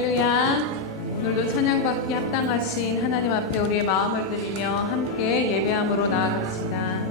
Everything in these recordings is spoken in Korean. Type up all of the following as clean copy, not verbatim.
할렐루야. 오늘도 찬양받기 합당하신 하나님 앞에 우리의 마음을 드리며 함께 예배함으로 나아갑시다.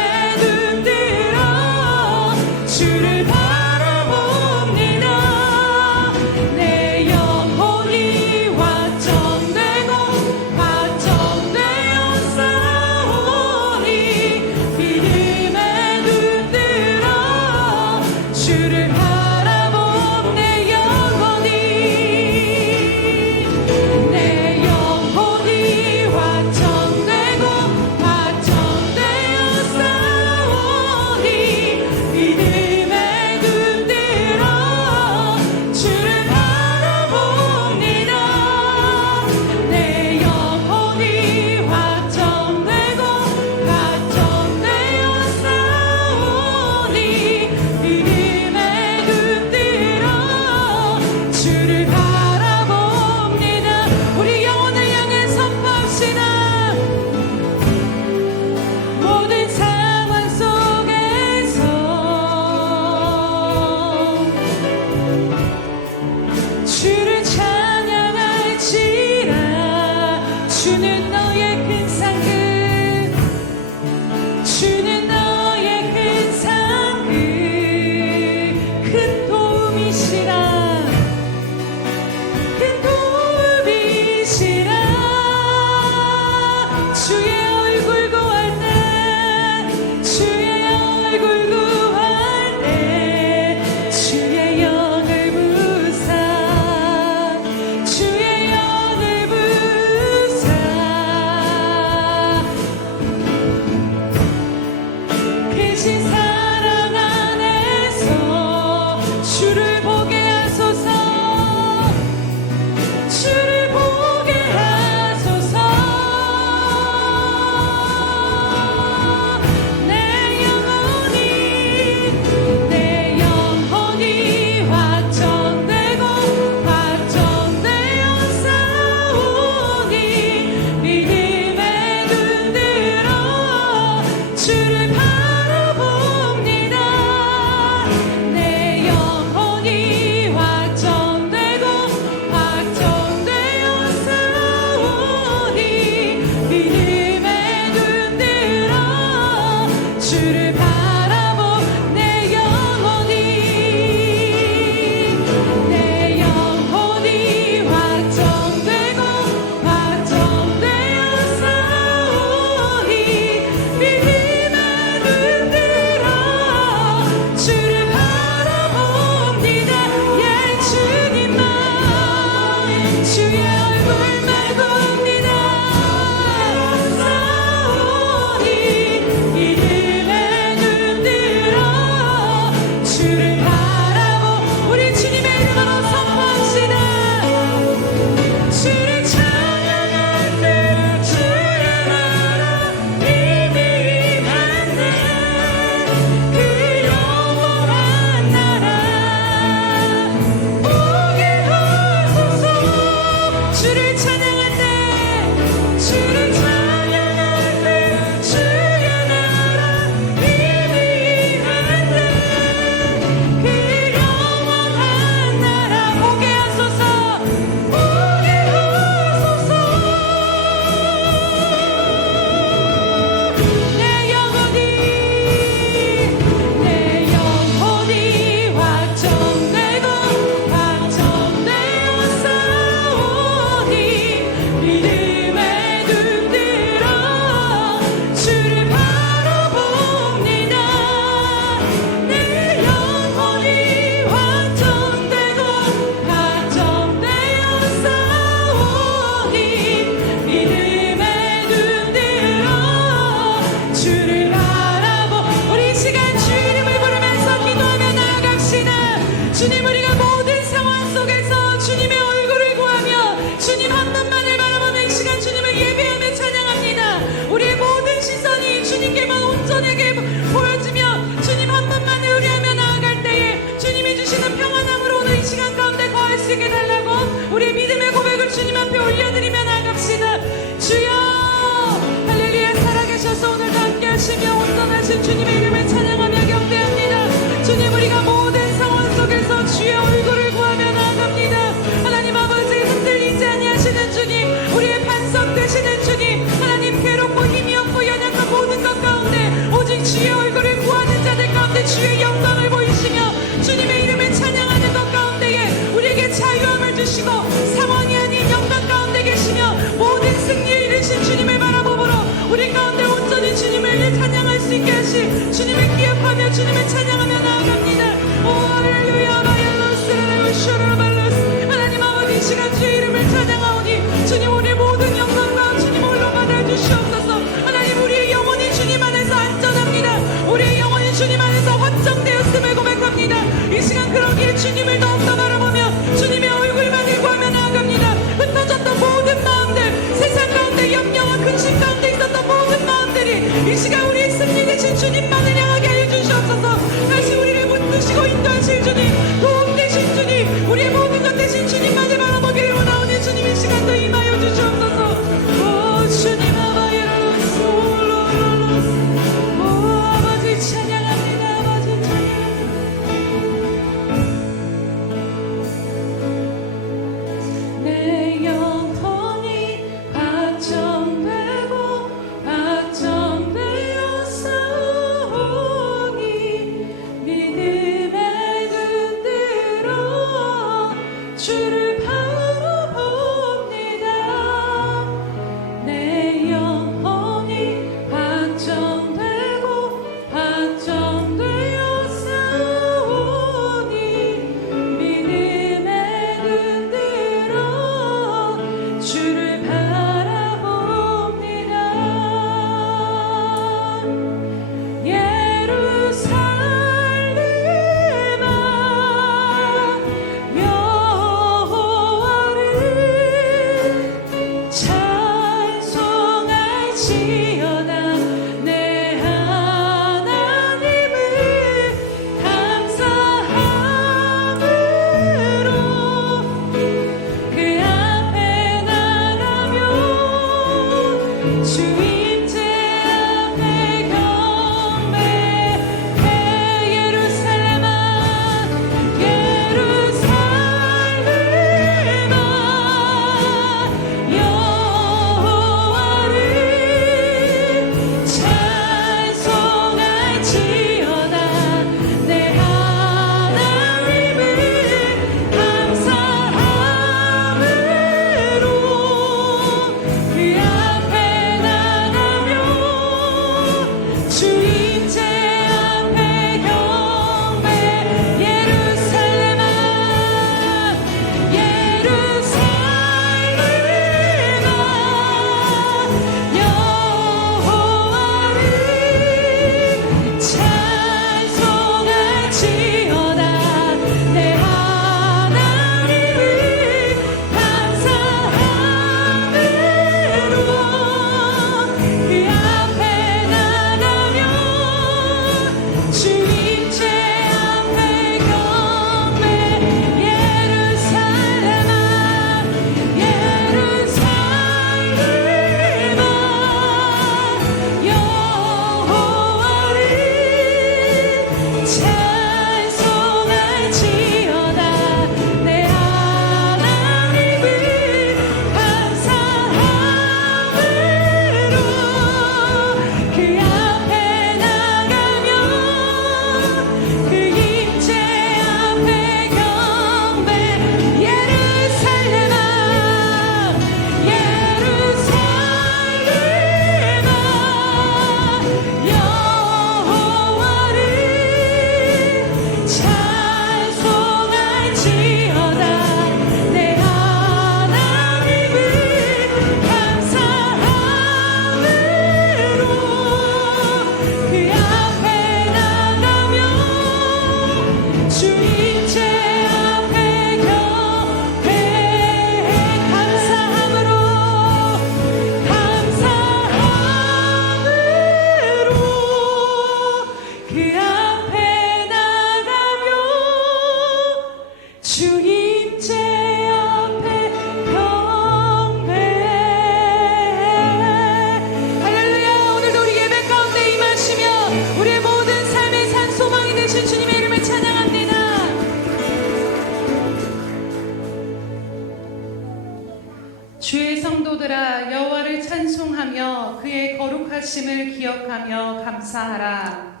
찬송하며 그의 거룩하심을 기억하며 감사하라.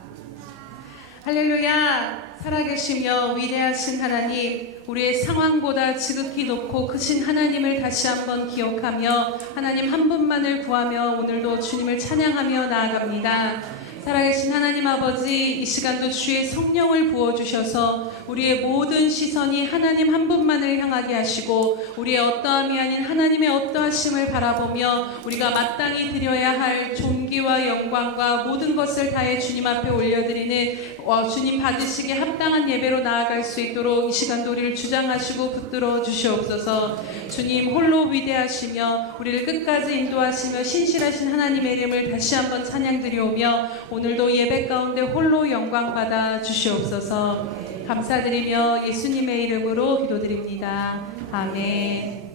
할렐루야. 살아계시며 위대하신 하나님, 우리의 상황보다 지극히 높고 크신 하나님을 다시 한번 기억하며 하나님 한 분만을 구하며 오늘도 주님을 찬양하며 나아갑니다. 살아계신 하나님 아버지, 이 시간도 주의 성령을 부어주셔서 우리의 모든 시선이 하나님 한 분만을 향하게 하시고 우리의 어떠함이 아닌 하나님의 어떠하심을 바라보며 우리가 마땅히 드려야 할 존귀와 영광과 모든 것을 다해 주님 앞에 올려드리는 주님 받으시기에 합당한 예배로 나아갈 수 있도록 이 시간도 우리를 주장하시고 붙들어 주시옵소서. 주님 홀로 위대하시며 우리를 끝까지 인도하시며 신실하신 하나님의 이름을 다시 한번 찬양드리오며 오늘도 예배 가운데 홀로 영광 받아 주시옵소서. 감사드리며 예수님의 이름으로 기도드립니다. 아멘.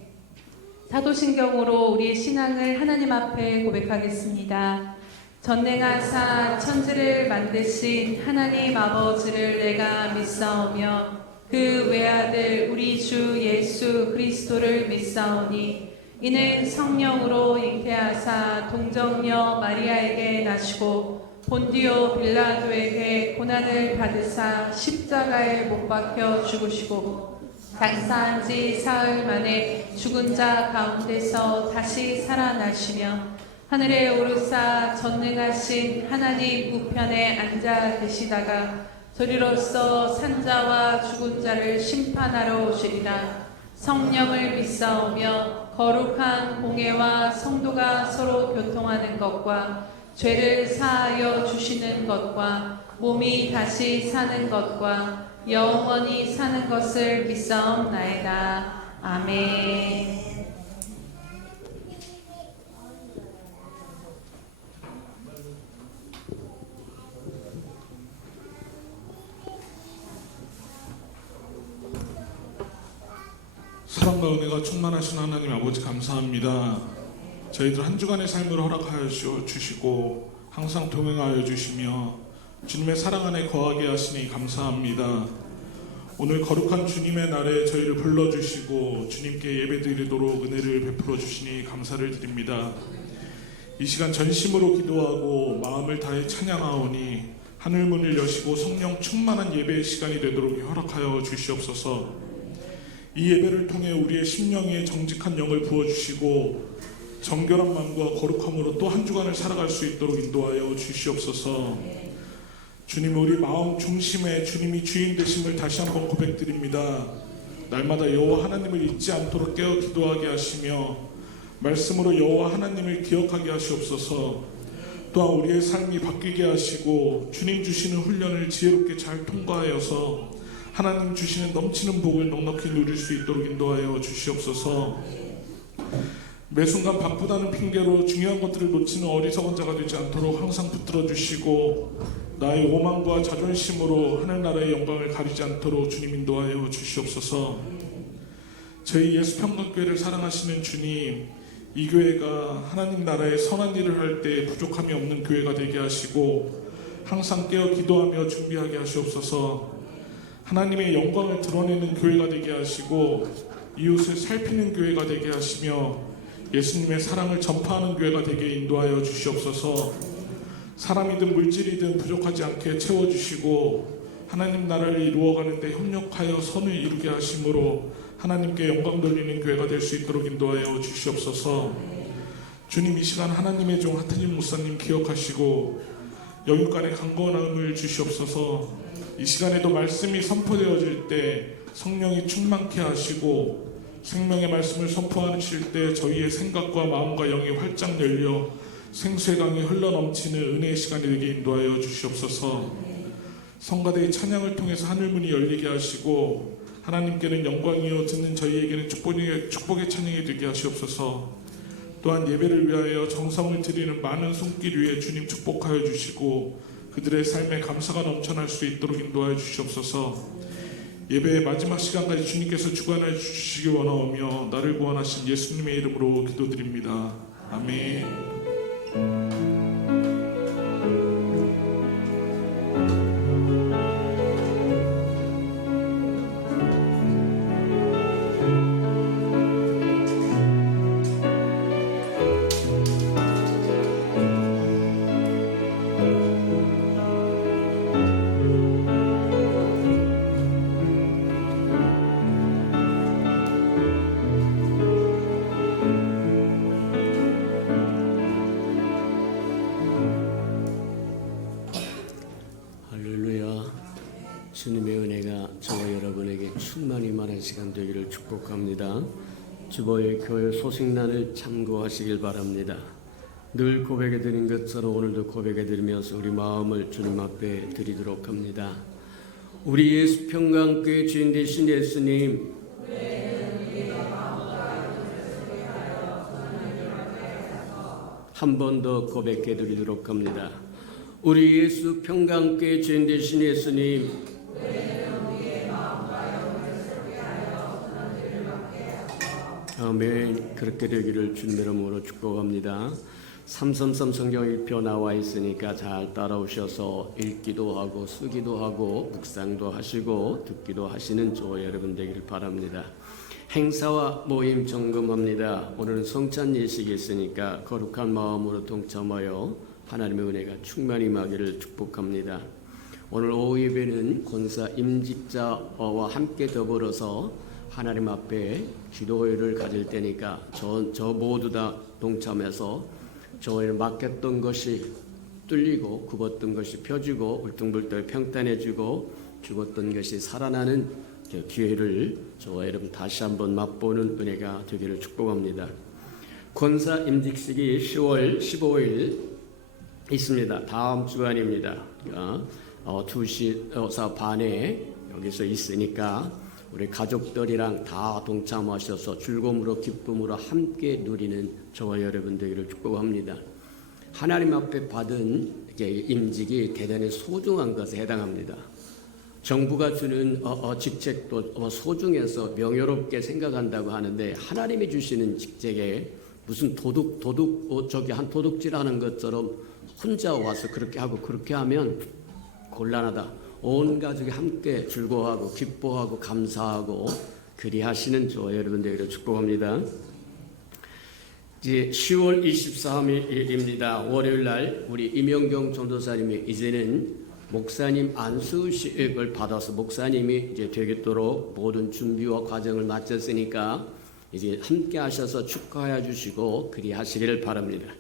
사도신경으로 우리의 신앙을 하나님 앞에 고백하겠습니다. 전능하사 천지를 만드신 하나님 아버지를 내가 믿사오며 그 외아들 우리 주 예수 그리스도를 믿사오니 이는 성령으로 잉태하사 동정녀 마리아에게 나시고 본디오 빌라도에게 고난을 받으사 십자가에 못 박혀 죽으시고 장사한 지 사흘 만에 죽은 자 가운데서 다시 살아나시며 하늘에 오르사 전능하신 하나님 우편에 앉아 계시다가 저리로서 산자와 죽은 자를 심판하러 오시리라. 성령을 믿사오며 거룩한 공회와 성도가 서로 교통하는 것과 죄를 사하여 주시는 것과 몸이 다시 사는 것과 영원히 사는 것을 믿사옵나이다. 아멘. 사랑과 은혜가 충만하신 하나님 아버지 감사합니다. 저희들 한 주간의 삶을 허락하여 주시고 항상 동행하여 주시며 주님의 사랑 안에 거하게 하시니 감사합니다. 오늘 거룩한 주님의 날에 저희를 불러주시고 주님께 예배드리도록 은혜를 베풀어 주시니 감사를 드립니다. 이 시간 전심으로 기도하고 마음을 다해 찬양하오니 하늘문을 여시고 성령 충만한 예배의 시간이 되도록 허락하여 주시옵소서. 이 예배를 통해 우리의 심령에 정직한 영을 부어주시고 정결한 마음과 거룩함으로 또 한 주간을 살아갈 수 있도록 인도하여 주시옵소서. 주님, 우리 마음 중심에 주님이 주인 되심을 다시 한번 고백드립니다. 날마다 여호와 하나님을 잊지 않도록 깨어 기도하게 하시며 말씀으로 여호와 하나님을 기억하게 하시옵소서. 또한 우리의 삶이 바뀌게 하시고 주님 주시는 훈련을 지혜롭게 잘 통과하여서 하나님 주시는 넘치는 복을 넉넉히 누릴 수 있도록 인도하여 주시옵소서. 매 순간 바쁘다는 핑계로 중요한 것들을 놓치는 어리석은 자가 되지 않도록 항상 붙들어 주시고 나의 오만과 자존심으로 하늘나라의 영광을 가리지 않도록 주님 인도하여 주시옵소서. 저희 예수평강교회를 사랑하시는 주님, 이 교회가 하나님 나라의 선한 일을 할 때 부족함이 없는 교회가 되게 하시고 항상 깨어 기도하며 준비하게 하시옵소서. 하나님의 영광을 드러내는 교회가 되게 하시고 이웃을 살피는 교회가 되게 하시며 예수님의 사랑을 전파하는 교회가 되게 인도하여 주시옵소서. 사람이든 물질이든 부족하지 않게 채워주시고 하나님 나라를 이루어가는 데 협력하여 선을 이루게 하심으로 하나님께 영광 돌리는 교회가 될 수 있도록 인도하여 주시옵소서. 주님, 이 시간 하나님의 종 하트님 목사님 기억하시고 영육간의 강건함을 주시옵소서. 이 시간에도 말씀이 선포되어질 때 성령이 충만케 하시고 생명의 말씀을 선포하실 때 저희의 생각과 마음과 영이 활짝 열려 생수의 강이 흘러넘치는 은혜의 시간이 되게 인도하여 주시옵소서. 성가대의 찬양을 통해서 하늘문이 열리게 하시고 하나님께는 영광이요 듣는 저희에게는 축복의 찬양이 되게 하시옵소서. 또한 예배를 위하여 정성을 들이는 많은 손길 위에 주님 축복하여 주시고 그들의 삶에 감사가 넘쳐날 수 있도록 인도하여 주시옵소서. 예배의 마지막 시간까지 주님께서 주관하여 주시기 원하오며 나를 구원하신 예수님의 이름으로 기도드립니다. 아멘. 주님의 은혜가 저와 여러분에게 충만히 임하는 시간 되기를 축복합니다. 주보의 교회 소식란을 참고하시길 바랍니다. 늘 고백해 드린 것처럼 오늘도 고백해 드리면서 우리 마음을 주님 앞에 드리도록 합니다. 우리 예수 평강교회 주인 되신 예수님, 한 번 더 고백해 드리도록 합니다. 우리 예수 평강교회 주인 되신 예수님, 아멘. 그렇게 되기를 주님의 이름으로 축복합니다. 333 성경 1표 나와 있으니까 잘 따라오셔서 읽기도 하고 쓰기도 하고 묵상도 하시고 듣기도 하시는 저와 여러분 되기를 바랍니다. 행사와 모임 점검합니다. 오늘은 성찬 예식이 있으니까 거룩한 마음으로 동참하여 하나님의 은혜가 충만히 임하기를 축복합니다. 오늘 오후 예배는 권사 임직자와 함께 더불어서 하나님 앞에 기도회를 가질 때니까 저 모두 다 동참해서 저희를 막혔던 것이 뚫리고 굽었던 것이 펴지고 울퉁불퉁 평탄해지고 죽었던 것이 살아나는 기회를 저와 여러분 다시 한번 맛보는 은혜가 되기를 축복합니다. 권사 임직식이 10월 15일 있습니다. 다음 주간입니다. 2시 반에 여기서 있으니까 우리 가족들이랑 다 동참하셔서 즐거움으로 기쁨으로 함께 누리는 저와 여러분 되기를 축복합니다. 하나님 앞에 받은 임직이 대단히 소중한 것에 해당합니다. 정부가 주는 직책도 소중해서 명예롭게 생각한다고 하는데 하나님이 주시는 직책에 무슨 한 도둑질하는 것처럼 혼자 와서 그렇게 하고 그렇게 하면 곤란하다. 온 가족이 함께 즐거워하고 기뻐하고 감사하고 그리하시는 저와 여러분 되기를 축복합니다. 이제 10월 23일입니다. 월요일 날 우리 임영경 전도사님이 이제는 목사님 안수식을 받아서 목사님이 이제 되겠도록 모든 준비와 과정을 마쳤으니까 이제 함께 하셔서 축하해 주시고 그리하시기를 바랍니다.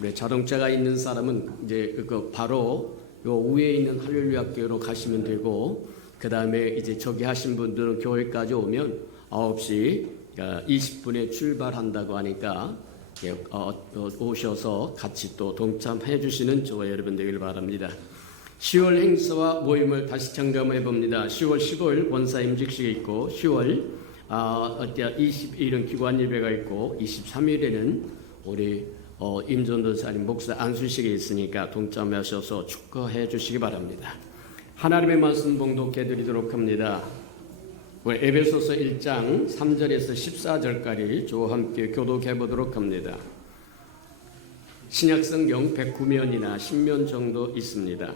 우리 자동차가 있는 사람은 이제 바로 요 위에 있는 할렐루야 교회로 가시면 되고 그 다음에 이제 저기 하신 분들은 교회까지 오면 9시 20분에 출발한다고 하니까 오셔서 같이 또 동참해 주시는 저와 여러분 되길 바랍니다. 10월 행사와 모임을 다시 점검해 봅니다. 10월 15일 원사 임직식이 있고 10월 20일은 기관 예배가 있고 23일에는 우리 임전도사님 목사 안수식이 있으니까 동참하셔서 축하해 주시기 바랍니다. 하나님의 말씀 봉독해 드리도록 합니다. 에베소서 1장 3절에서 14절까지 저와 함께 교독해 보도록 합니다. 신약성경 109면이나 10면 정도 있습니다.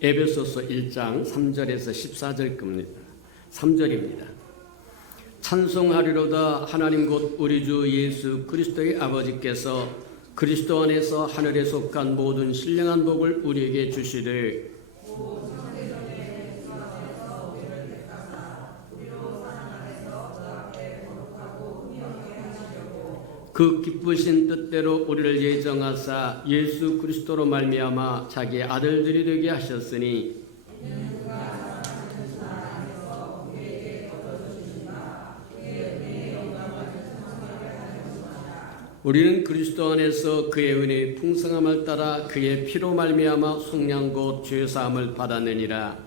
에베소서 1장 3절에서 3절입니다. 찬송하리로다. 하나님 곧 우리 주 예수 그리스도의 아버지께서 그리스도 안에서 하늘에 속한 모든 신령한 복을 우리에게 주시되 그 기쁘신 뜻대로 우리를 예정하사 예수 그리스도로 말미암아 자기의 아들들이 되게 하셨으니 우리는 그리스도 안에서 그의 은혜의 풍성함을 따라 그의 피로 말미암아 속량 곧 죄 사함을 받았느니라.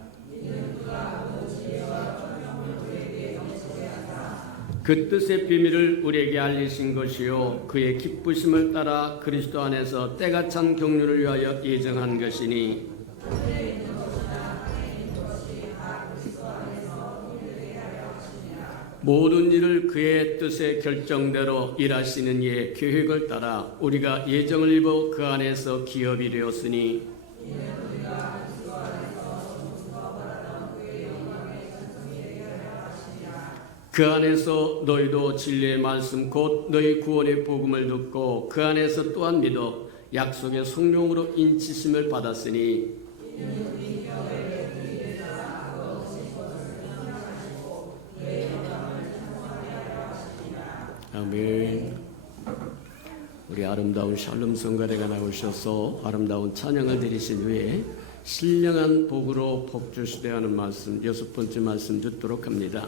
그 뜻의 비밀을 우리에게 알리신 것이요 그의 기쁘심을 따라 그리스도 안에서 때가 찬 경륜을 위하여 예정한 것이니 모든 일을 그의 뜻의 결정대로 일하시는 이의 계획을 따라 우리가 예정을 입어 그 안에서 기업이 되었으니 그 안에서 너희도 진리의 말씀 곧 너희 구원의 복음을 듣고 그 안에서 또한 믿어 약속의 성령으로 인치심을 받았으니 아멘. 우리 아름다운 샬롬 성가대가 나오셔서 아름다운 찬양을 드리신 후에 신령한 복으로 복 주시되 하는 말씀, 6번째 말씀 듣도록 합니다.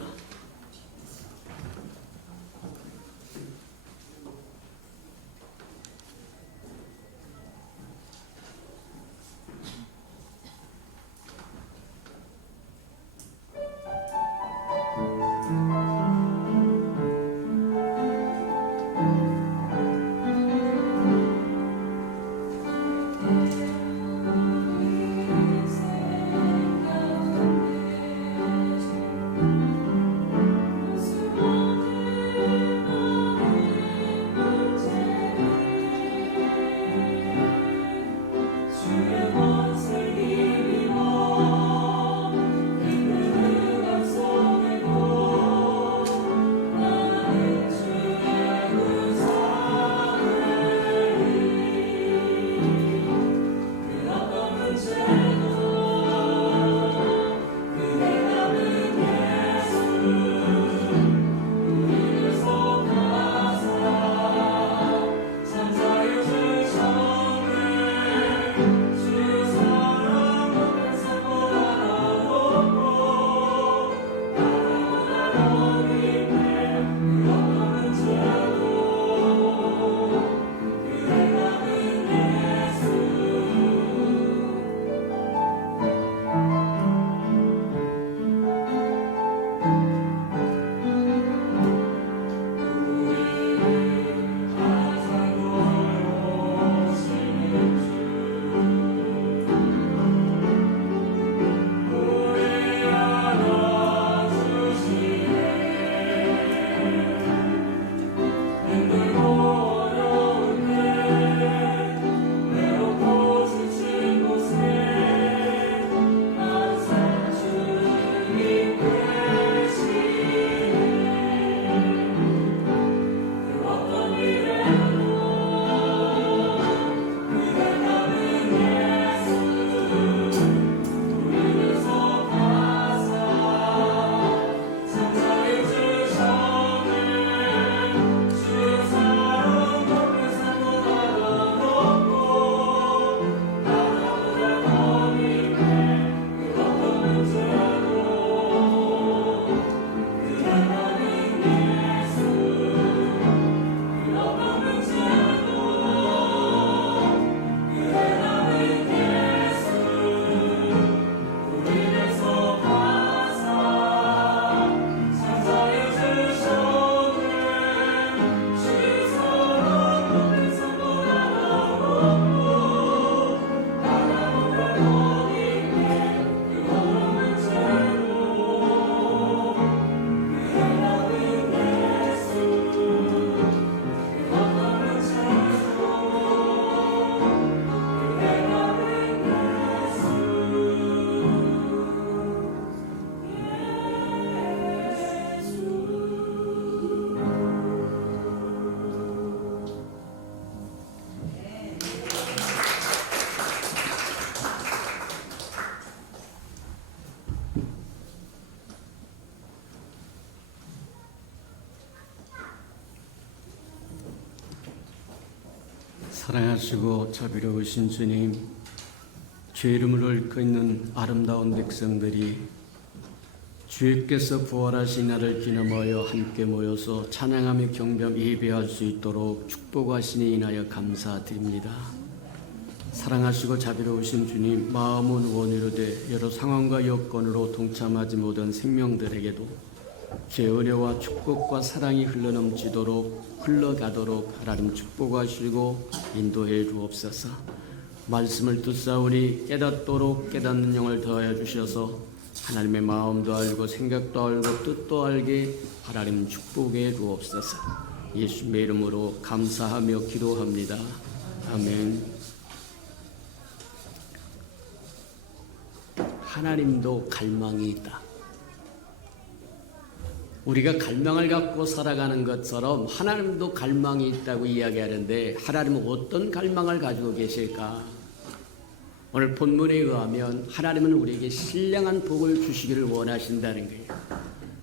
사랑하시고 자비로우신 주님, 죄 이름을 얽고 있는 아름다운 백성들이 주께서 부활하신 날을 기념하여 함께 모여서 찬양하며 경배하며 예배할 수 있도록 축복하시니 인하여 감사드립니다. 사랑하시고 자비로우신 주님, 마음은 원이로되 여러 상황과 여건으로 동참하지 못한 생명들에게도 주의 은혜와 축복과 사랑이 흘러가도록 하나님 축복하시고 인도해 주옵소서. 말씀을 듣사오니 깨닫도록 깨닫는 영을 더하여 주셔서 하나님의 마음도 알고 생각도 알고 뜻도 알게 하나님 축복해 주옵소서. 예수님의 이름으로 감사하며 기도합니다. 아멘. 하나님도 갈망이 있다. 우리가 갈망을 갖고 살아가는 것처럼 하나님도 갈망이 있다고 이야기하는데, 하나님은 어떤 갈망을 가지고 계실까? 오늘 본문에 의하면 하나님은 우리에게 신령한 복을 주시기를 원하신다는 거예요.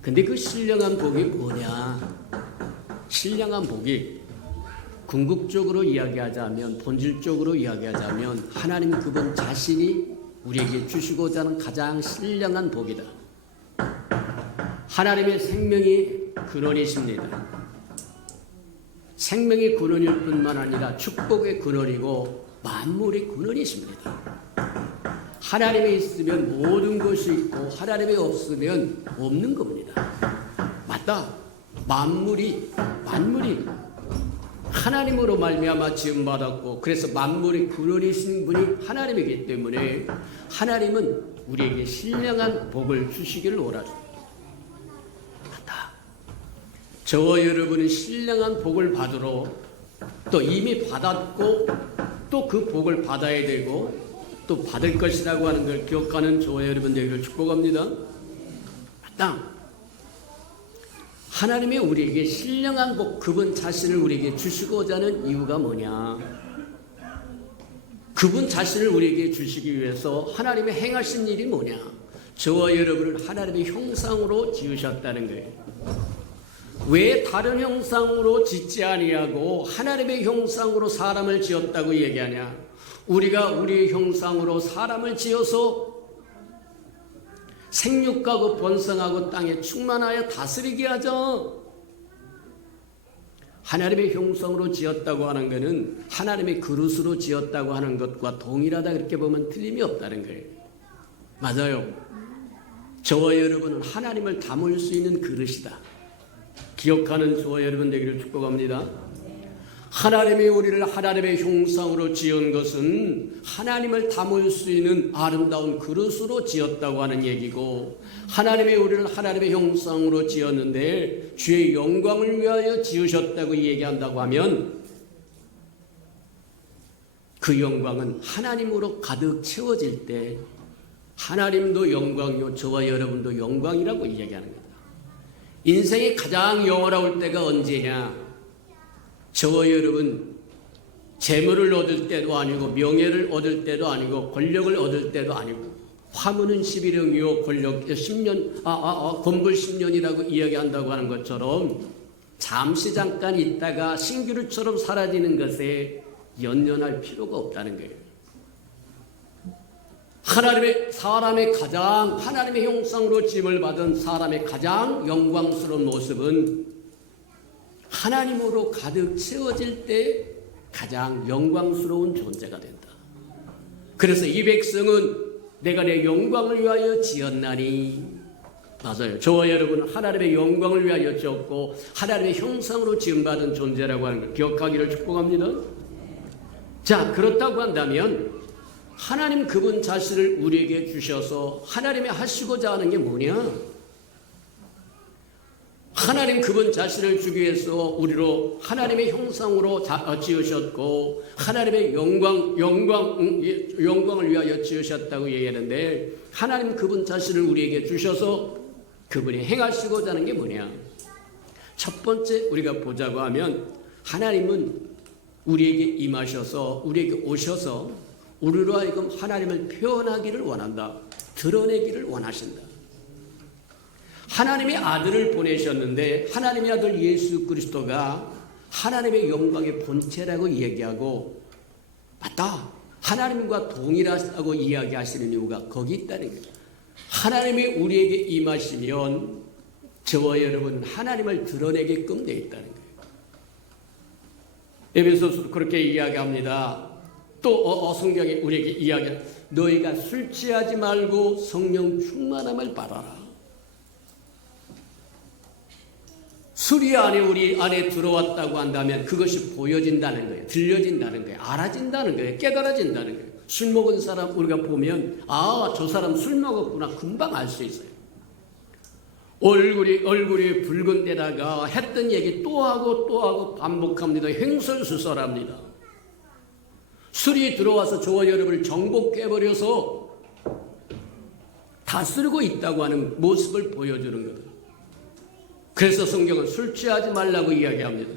근데 그 신령한 복이 뭐냐? 신령한 복이 궁극적으로 이야기하자면, 본질적으로 이야기하자면 하나님 그분 자신이 우리에게 주시고자 하는 가장 신령한 복이다. 하나님의 생명이 근원이십니다. 생명이 근원일 뿐만 아니라 축복의 근원이고 만물의 근원이십니다. 하나님이 있으면 모든 것이 있고 하나님이 없으면 없는 겁니다. 맞다. 만물이 하나님으로 말미암아 지음받았고 그래서 만물의 근원이신 분이 하나님이기 때문에 하나님은 우리에게 신령한 복을 주시기를 원하십니다. 맞다. 저와 여러분은 신령한 복을 받으러 또 이미 받았고 또 그 복을 받아야 되고 또 받을 것이라고 하는 걸 기억하는 저와 여러분들에게 축복합니다. 맞다. 하나님이 우리에게 신령한 복, 그분 자신을 우리에게 주시고자 하는 이유가 뭐냐? 그분 자신을 우리에게 주시기 위해서 하나님이 행하신 일이 뭐냐? 저와 여러분을 하나님의 형상으로 지으셨다는 거예요. 왜 다른 형상으로 짓지 아니하고 하나님의 형상으로 사람을 지었다고 얘기하냐? 우리가 우리의 형상으로 사람을 지어서 생육하고 번성하고 땅에 충만하여 다스리게 하죠. 하나님의 형상으로 지었다고 하는 것은 하나님의 그릇으로 지었다고 하는 것과 동일하다 그렇게 보면 틀림이 없다는 거예요. 맞아요. 저와 여러분은 하나님을 담을 수 있는 그릇이다. 기억하는 저와 여러분 되기를 축복합니다. 하나님이 우리를 하나님의 형상으로 지은 것은 하나님을 담을 수 있는 아름다운 그릇으로 지었다고 하는 얘기고, 하나님이 우리를 하나님의 형상으로 지었는데 주의 영광을 위하여 지으셨다고 얘기한다고 하면 그 영광은 하나님으로 가득 채워질 때 하나님도 영광이요 저와 여러분도 영광이라고 이야기하는 겁니다. 인생이 가장 영원할 때가 언제냐? 저와 여러분 재물을 얻을 때도 아니고 명예를 얻을 때도 아니고 권력을 얻을 때도 아니고, 화문은 11형이요 권력 10년 권불 10년이라고 이야기한다고 하는 것처럼 잠시 잠깐 있다가 신기루처럼 사라지는 것에 연연할 필요가 없다는 거예요. 사람의 가장 하나님의 형상으로 지음을 받은 사람의 가장 영광스러운 모습은 하나님으로 가득 채워질 때 가장 영광스러운 존재가 된다. 그래서 이 백성은 내가 내 영광을 위하여 지었나니, 맞아요. 저와 여러분은 하나님의 영광을 위하여 지었고 하나님의 형상으로 지음받은 존재라고 하는 걸 기억하기를 축복합니다. 자, 그렇다고 한다면 하나님 그분 자신을 우리에게 주셔서 하나님이 하시고자 하는 게 뭐냐? 하나님 그분 자신을 주기 위해서 우리로 하나님의 형상으로 지으셨고 하나님의 영광을 위하여 지으셨다고 얘기하는데, 하나님 그분 자신을 우리에게 주셔서 그분이 행하시고자 하는 게 뭐냐? 첫 번째 우리가 보자고 하면 하나님은 우리에게 임하셔서 우리에게 오셔서 우리로 하여금 하나님을 표현하기를 원한다. 드러내기를 원하신다. 하나님의 아들을 보내셨는데 하나님의 아들 예수 그리스도가 하나님의 영광의 본체라고 얘기하고, 맞다, 하나님과 동일하다고 이야기하시는 이유가 거기 있다는 거예요. 하나님이 우리에게 임하시면 저와 여러분 하나님을 드러내게끔 되어 있다는 거예요. 에베소서도 그렇게 이야기합니다. 또 성경에 우리에게 이야기합니다. 너희가 술 취하지 말고 성령 충만함을 받아라. 술이 우리 안에 들어왔다고 한다면 그것이 보여진다는 거예요. 들려진다는 거예요. 알아진다는 거예요. 깨달아진다는 거예요. 술 먹은 사람 우리가 보면 저 사람 술 먹었구나 금방 알 수 있어요. 얼굴이 붉은 데다가 했던 얘기 또 하고 반복합니다. 횡설수설합니다. 술이 들어와서 저와 여러분을 정복해버려서 다스리고 있다고 하는 모습을 보여주는 거예요. 그래서 성경은 술 취하지 말라고 이야기합니다.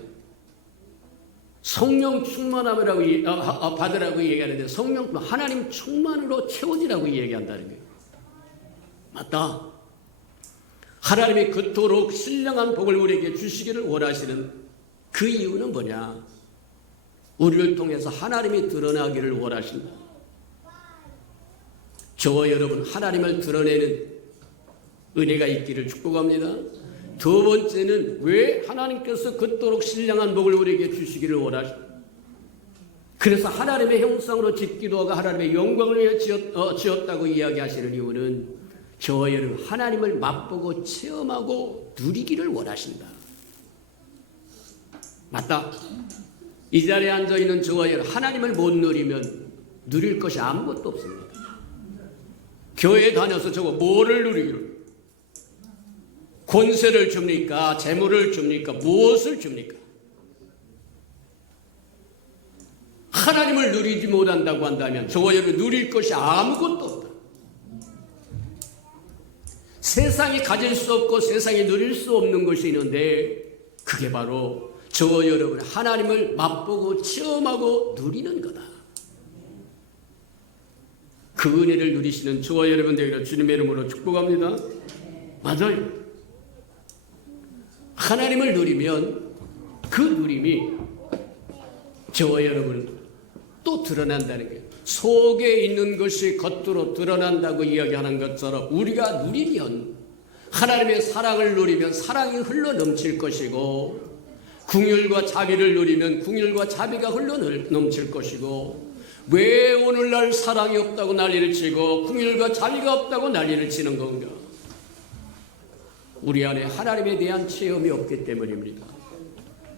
성령 충만함이라고 받으라고 얘기하는데 성령 하나님 충만으로 채워지라고 얘기한다는 거예요. 맞다. 하나님이 그토록 신령한 복을 우리에게 주시기를 원하시는 그 이유는 뭐냐? 우리를 통해서 하나님이 드러나기를 원하신다. 저와 여러분 하나님을 드러내는 은혜가 있기를 축복합니다. 두 번째는 왜 하나님께서 그토록 신령한 복을 우리에게 주시기를 원하십니까? 그래서 하나님의 형상으로 짓기도 하고 하나님의 영광을 위해 지었다고 이야기하시는 이유는 저와 여러분 하나님을 맛보고 체험하고 누리기를 원하신다. 맞다. 이 자리에 앉아있는 저와 여러분 하나님을 못 누리면 누릴 것이 아무것도 없습니다. 교회에 다녀서 저거 뭐를 누리기를? 권세를 줍니까? 재물을 줍니까? 무엇을 줍니까? 하나님을 누리지 못한다고 한다면 저와 여러분 누릴 것이 아무것도 없다. 세상이 가질 수 없고 세상이 누릴 수 없는 것이 있는데 그게 바로 저와 여러분 하나님을 맛보고 체험하고 누리는 거다. 그 은혜를 누리시는 저와 여러분 되기를 주님의 이름으로 축복합니다. 맞아요. 하나님을 누리면 그 누림이 저와 여러분 또 드러난다는 거예요. 속에 있는 것이 겉으로 드러난다고 이야기하는 것처럼 우리가 누리면 하나님의 사랑을 누리면 사랑이 흘러 넘칠 것이고 긍휼과 자비를 누리면 긍휼과 자비가 흘러 넘칠 것이고 왜 오늘날 사랑이 없다고 난리를 치고 긍휼과 자비가 없다고 난리를 치는 건가? 우리 안에 하나님에 대한 체험이 없기 때문입니다.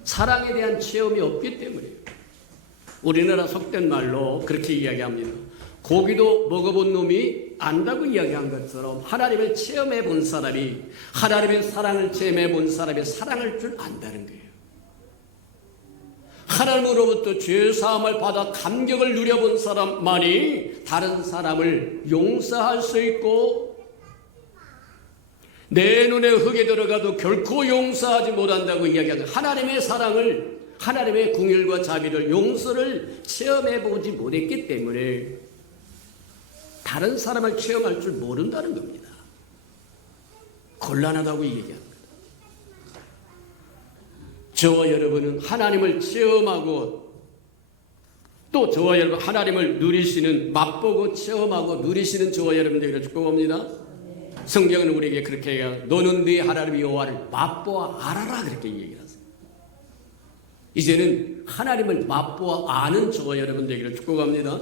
사랑에 대한 체험이 없기 때문이에요. 우리나라 속된 말로 그렇게 이야기합니다. 고기도 먹어본 놈이 안다고 이야기한 것처럼 하나님을 체험해 본 사람이 하나님의 사랑을 체험해 본 사람이 사랑할 줄 안다는 거예요. 하나님으로부터 죄사함을 받아 감격을 누려본 사람만이 다른 사람을 용서할 수 있고 내 눈에 흙이 들어가도 결코 용서하지 못한다고 이야기하는 하나님의 사랑을 하나님의 긍휼과 자비를 용서를 체험해보지 못했기 때문에 다른 사람을 체험할 줄 모른다는 겁니다. 곤란하다고 얘기합니다. 저와 여러분은 하나님을 체험하고 또 저와 여러분 하나님을 누리시는 맛보고 체험하고 누리시는 저와 여러분들에게 축복합니다. 성경은 우리에게 그렇게 얘기해요. 너는 네 하나님 여호와를 맛보아 알아라 그렇게 얘기를 하세요. 이제는 하나님을 맛보아 아는 저와 여러분들에게 축복합니다.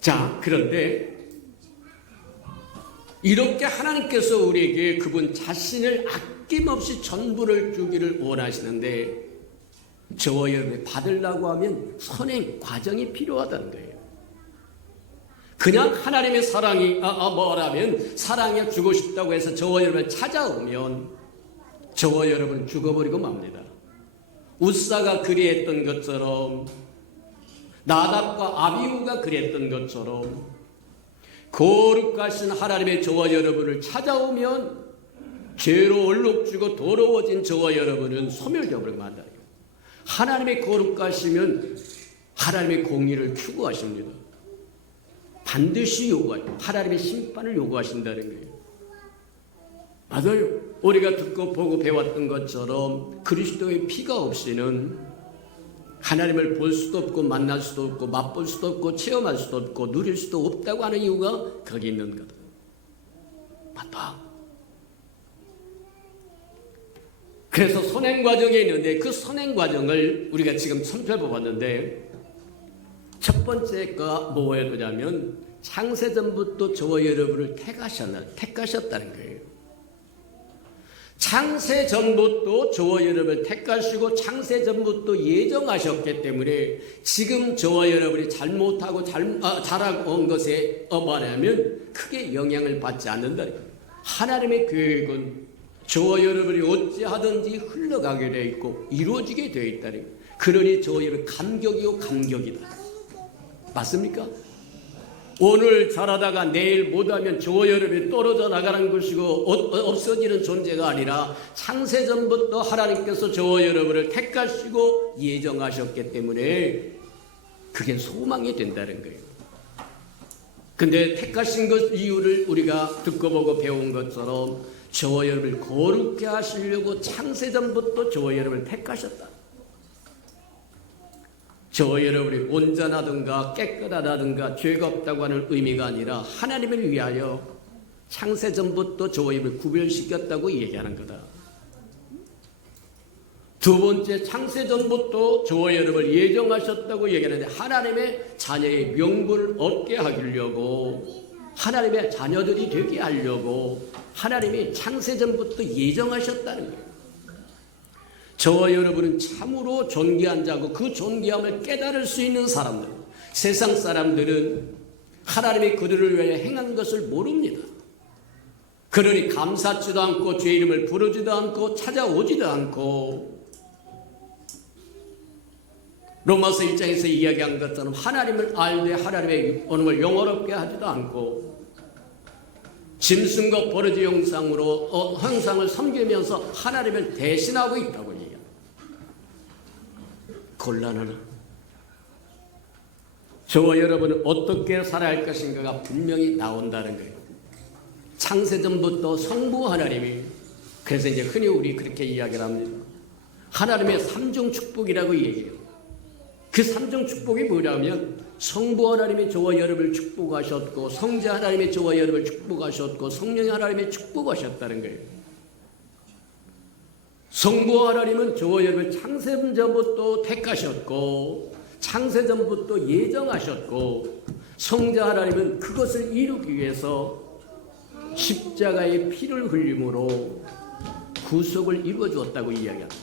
자, 그런데 이렇게 하나님께서 우리에게 그분 자신을 아낌없이 전부를 주기를 원하시는데 저와 여러분이 받으려고 하면 선행 과정이 필요하다는 거예요. 그냥 하나님의 사랑이 뭐라면 사랑에 주고 싶다고 해서 저와 여러분을 찾아오면 저와 여러분은 죽어버리고 맙니다. 우사가 그리했던 것처럼 나답과 아비후가 그랬던 것처럼 거룩하신 하나님의 저와 여러분을 찾아오면 죄로 얼룩지고 더러워진 저와 여러분은 소멸되어버리고 만다. 하나님의 거룩하시면 하나님의 공의를 추구하십니다. 반드시 요구하죠. 하나님의 심판을 요구하신다는 거예요. 맞아요. 우리가 듣고 보고 배웠던 것처럼 그리스도의 피가 없이는 하나님을 볼 수도 없고 만날 수도 없고 맛볼 수도 없고 체험할 수도 없고 누릴 수도 없다고 하는 이유가 거기 있는 거다. 맞다. 그래서 선행 과정이 있는데 그 선행 과정을 우리가 지금 살펴보았는데 첫 번째가 뭐였냐면 창세전부터 저와 여러분을 택하셨다는 거예요. 창세전부터 저와 여러분을 택하시고 창세전부터 예정하셨기 때문에 지금 저와 여러분이 잘못하고 잘하고 온 것에 말하면 크게 영향을 받지 않는다. 하나님의 계획은 저와 여러분이 어찌하든지 흘러가게 되어 있고 이루어지게 되어 있다는 거예요. 그러니 저와 여러분 감격이요 감격이다. 맞습니까? 오늘 잘하다가 내일 못하면 저와 여러분이 떨어져 나가는 것이고 없어지는 존재가 아니라 창세전부터 하나님께서 저와 여러분을 택하시고 예정하셨기 때문에 그게 소망이 된다는 거예요. 근데 택하신 것 이유를 우리가 듣고 보고 배운 것처럼 저와 여러분을 거룩게 하시려고 창세전부터 저와 여러분을 택하셨다. 저와 여러분이 온전하든가 깨끗하다든가 죄가 없다고 하는 의미가 아니라 하나님을 위하여 창세전부터 저와 여러분을 구별시켰다고 얘기하는 거다. 두 번째, 창세전부터 저와 여러분을 예정하셨다고 얘기하는데 하나님의 자녀의 명분을 얻게 하려고, 하나님의 자녀들이 되게 하려고 하나님이 창세전부터 예정하셨다는 거예요. 저와 여러분은 참으로 존귀한 자고 그 존귀함을 깨달을 수 있는 사람들, 세상 사람들은 하나님이 그들을 위해 행한 것을 모릅니다. 그러니 감사치도 않고 죄 이름을 부르지도 않고 찾아오지도 않고, 로마서 1장에서 이야기한 것처럼 하나님을 알되 하나님의 언어를 영어롭게 하지도 않고 짐승과 버러지 형상으로 형상을 섬기면서 하나님을 대신하고 있다고 얘기합니다. 곤란하나? 저와 여러분은 어떻게 살아야 할 것인가가 분명히 나온다는 거예요. 창세전부터 성부 하나님이, 그래서 이제 흔히 우리 그렇게 이야기를 합니다. 하나님의 삼중 축복이라고 얘기해요. 그 삼중 축복이 뭐냐면 성부 하나님이 저와 여러분을 축복하셨고, 성자 하나님이 저와 여러분을 축복하셨고, 성령 하나님이 축복하셨다는 거예요. 성부 하나님은 저와 여러분을 창세전부터 택하셨고, 창세전부터 예정하셨고, 성자 하나님은 그것을 이루기 위해서 십자가의 피를 흘림으로 구속을 이루어 주었다고 이야기합니다.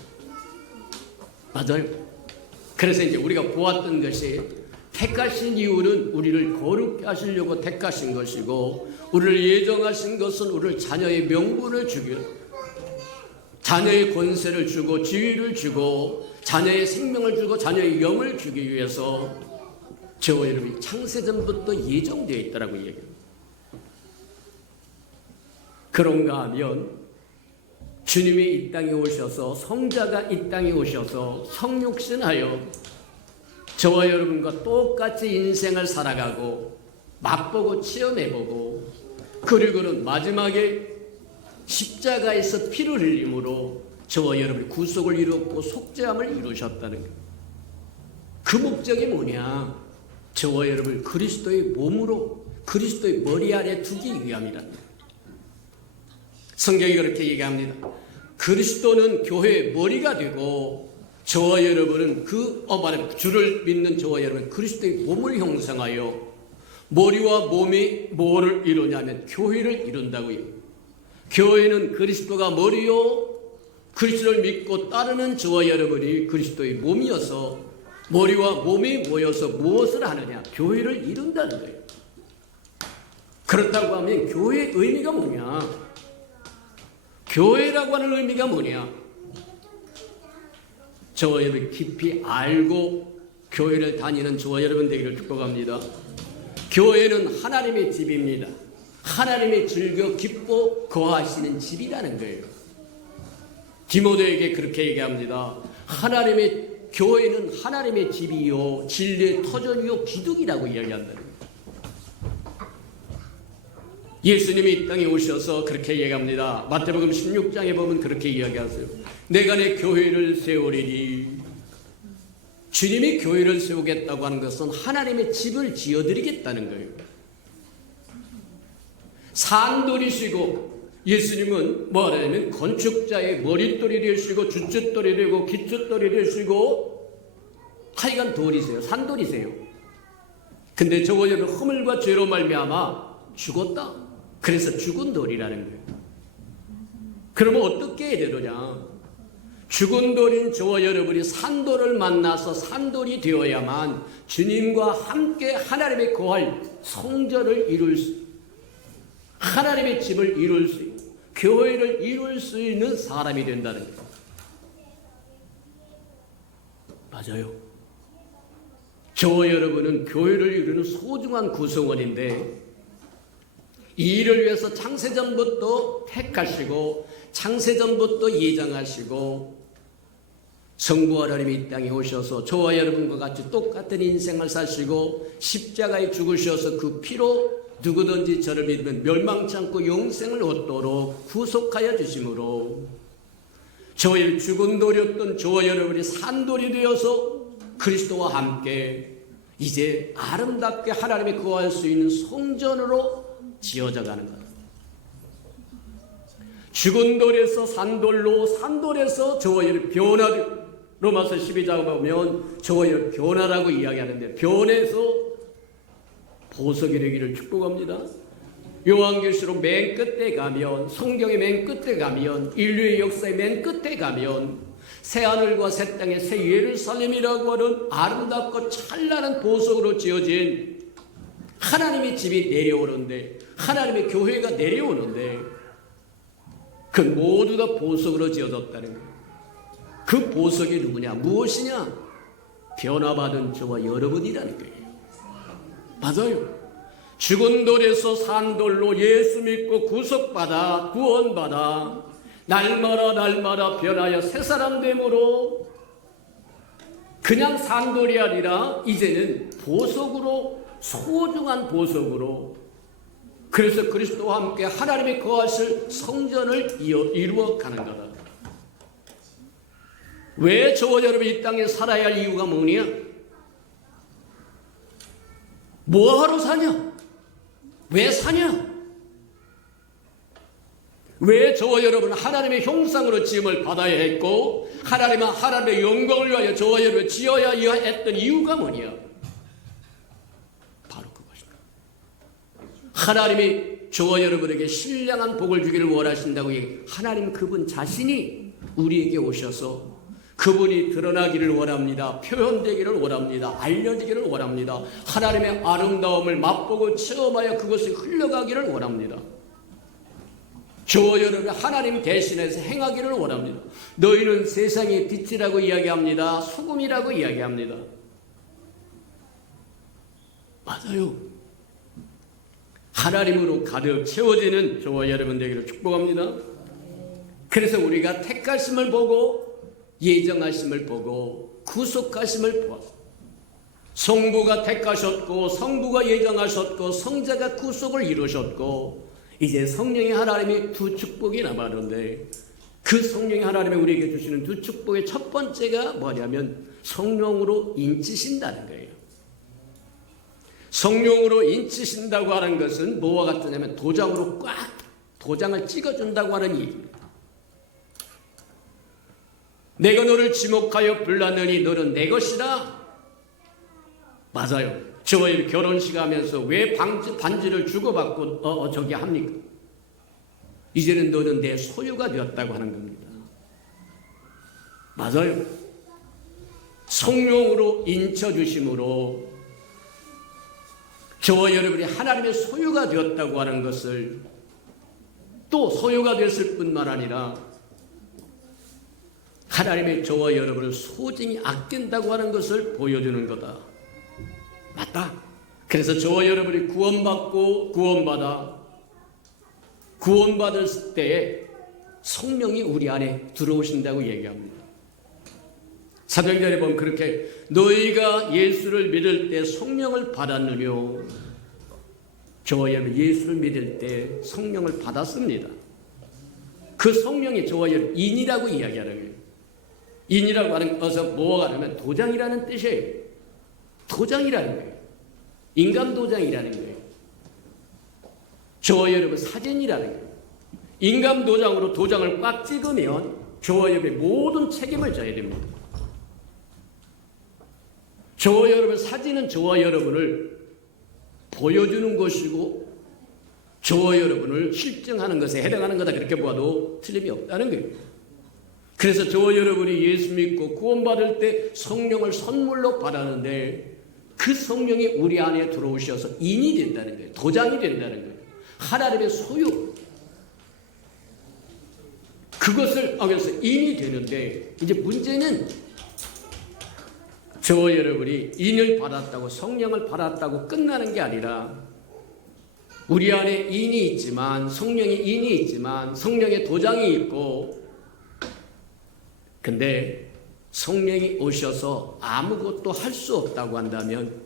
맞아요. 그래서 이제 우리가 보았던 것이, 택하신 이유는 우리를 거룩게 하시려고 택하신 것이고, 우리를 예정하신 것은 우리를 자녀의 명분을 주기, 자녀의 권세를 주고 지위를 주고 자녀의 생명을 주고 자녀의 영을 주기 위해서 저와 여러분이 창세전부터 예정되어 있다라고 얘기합니다. 그런가 하면 주님이 이 땅에 오셔서, 성자가 이 땅에 오셔서 성육신하여 저와 여러분과 똑같이 인생을 살아가고 맛보고 체험해보고, 그리고는 마지막에 십자가에서 피를 흘림으로 저와 여러분의 구속을 이루었고 속죄함을 이루셨다는 거예요. 그 목적이 뭐냐? 저와 여러분을 그리스도의 몸으로, 그리스도의 머리 아래 두기 위함이랍니다. 성경이 그렇게 얘기합니다. 그리스도는 교회의 머리가 되고 저와 여러분은 주를 믿는 저와 여러분은 그리스도의 몸을 형성하여, 머리와 몸이 뭐를 이루냐면 교회를 이룬다고 해요. 교회는 그리스도가 머리요, 그리스도를 믿고 따르는 저와 여러분이 그리스도의 몸이어서 머리와 몸이 모여서 무엇을 하느냐? 교회를 이룬다는 거예요. 그렇다고 하면 교회의 의미가 뭐냐? 교회라고 하는 의미가 뭐냐? 저와 여러분 깊이 알고 교회를 다니는 저와 여러분 되기를 축복합니다. 교회는 하나님의 집입니다. 하나님의 즐겨 기뻐 거하시는 집이라는 거예요. 디모데에게 그렇게 얘기합니다. 교회는 하나님의 집이요 진리의 터전이요 기둥이라고 이야기한다는 거예요. 예수님이 이 땅에 오셔서 그렇게 얘기합니다. 마태복음 16장에 보면 그렇게 이야기하세요. 내가 내 교회를 세우리니, 주님이 교회를 세우겠다고 하는 것은 하나님의 집을 지어드리겠다는 거예요. 산돌이시고, 예수님은 뭐하냐면 건축자의 머릿돌이 되시고 주춧돌이 되고 기춧돌이 되시고 하여간 돌이세요. 산돌이세요. 근데 저와 여러분 허물과 죄로 말미암아 죽었다. 그래서 죽은 돌이라는 거예요. 그러면 어떻게 해야 되느냐? 죽은 돌인 저와 여러분이 산돌을 만나서 산돌이 되어야만 주님과 함께 하나님의 거할 성전을 이룰 수, 하나님의 집을 이룰 수 있고 교회를 이룰 수 있는 사람이 된다는 거예요. 맞아요. 저와 여러분은 교회를 이루는 소중한 구성원인데, 이 일을 위해서 창세전부터 택하시고 창세전부터 예정하시고 성부 하나님이 이 땅에 오셔서 저와 여러분과 같이 똑같은 인생을 사시고 십자가에 죽으셔서 그 피로 누구든지 저를 믿으면 멸망치 않고 영생을 얻도록 구속하여 주심으로 저의 죽은 돌이었던 저와 여러분이 산돌이 되어서 그리스도와 함께 이제 아름답게 하나님이 거할 수 있는 성전으로 지어져 가는 거다. 죽은 돌에서 산돌로, 산돌에서 저와 여러분 변화, 로마서 12장 보면 저와 여러분 변화라고 이야기하는데, 변해서 보석이 되기를 축복합니다. 요한계시록 맨 끝에 가면, 성경의 맨 끝에 가면, 인류의 역사의 맨 끝에 가면 새하늘과 새 땅의 새 예루살렘이라고 하는 아름답고 찬란한 보석으로 지어진 하나님의 집이 내려오는데, 하나님의 교회가 내려오는데, 그 모두 다 보석으로 지어졌다는 거예요. 그 보석이 누구냐? 무엇이냐? 변화받은 저와 여러분이라는 거예요. 맞아요. 죽은 돌에서 산 돌로 예수 믿고 구속받아 구원받아 날마다 변하여 새 사람 됨으로, 그냥 산 돌이 아니라 이제는 보석으로, 소중한 보석으로, 그래서 그리스도와 함께 하나님이 거하실 성전을 이루어 가는 거다. 왜 저와 여러분이 이 땅에 살아야 할 이유가 뭐냐? 뭐하러 사냐? 왜 사냐? 왜 저와 여러분 하나님의 형상으로 지음을 받아야 했고, 하나님의 영광을 위하여 저와 여러분 지어야 했던 이유가 뭐냐? 바로 그것입니다. 하나님이 저와 여러분에게 신령한 복을 주기를 원하신다고 하나님 그분 자신이 우리에게 오셔서 그분이 드러나기를 원합니다. 표현되기를 원합니다. 알려지기를 원합니다. 하나님의 아름다움을 맛보고 체험하여 그것이 흘러가기를 원합니다. 저와 여러분 하나님 대신해서 행하기를 원합니다. 너희는 세상의 빛이라고 이야기합니다. 소금이라고 이야기합니다. 맞아요. 하나님으로 가득 채워지는 저와 여러분 되기를 축복합니다. 그래서 우리가 택하심을 보고, 예정하심을 보고, 구속하심을 보았습니다. 성부가 택하셨고, 성부가 예정하셨고, 성자가 구속을 이루셨고, 이제 성령의 하나님이 두 축복이 남았는데, 그 성령의 하나님이 우리에게 주시는 두 축복의 첫 번째가 뭐냐면 성령으로 인치신다는 거예요. 성령으로 인치신다고 하는 것은 뭐와 같으냐면 도장으로 꽉 도장을 찍어준다고 하는 얘기입니다. 내가 너를 지목하여 불렀느니 너는 내 것이라. 맞아요. 저와 결혼식 하면서 왜 반지를 주고받고 저기 합니까? 이제는 너는 내 소유가 되었다고 하는 겁니다. 맞아요. 성령으로 인쳐주심으로 저와 여러분이 하나님의 소유가 되었다고 하는 것을, 또 소유가 됐을 뿐만 아니라 하나님의 저와 여러분을 소중히 아낀다고 하는 것을 보여주는 거다. 맞다. 그래서 저와 여러분이 구원받을 때에 성령이 우리 안에 들어오신다고 얘기합니다. 사도행전에 보면 그렇게 너희가 예수를 믿을 때 성령을 받았느뇨. 저와 여러분 예수를 믿을 때 성령을 받았습니다. 그 성령이 저와 여러분 인이라고 이야기하는 거예요. 인이라고 하는 것은 뭐가 하냐면 도장이라는 뜻이에요. 도장이라는 거예요. 인간 도장이라는 거예요. 저와 여러분 사진이라는 거예요. 인간 도장으로 도장을 꽉 찍으면 저와 여러분의 모든 책임을 져야 됩니다. 저와 여러분 사진은 저와 여러분을 보여주는 것이고 저와 여러분을 실증하는 것에 해당하는 거다, 그렇게 봐도 틀림이 없다는 거예요. 그래서 저와 여러분이 예수 믿고 구원받을 때 성령을 선물로 받았는데 그 성령이 우리 안에 들어오셔서 인이 된다는 거예요. 도장이 된다는 거예요. 하나님의 소유. 그것을 하면서 인이 되는데, 이제 문제는 저와 여러분이 인을 받았다고, 성령을 받았다고 끝나는 게 아니라 우리 안에 인이 있지만, 성령의 인이 있지만, 성령의 도장이 있고, 근데 성령이 오셔서 아무것도 할 수 없다고 한다면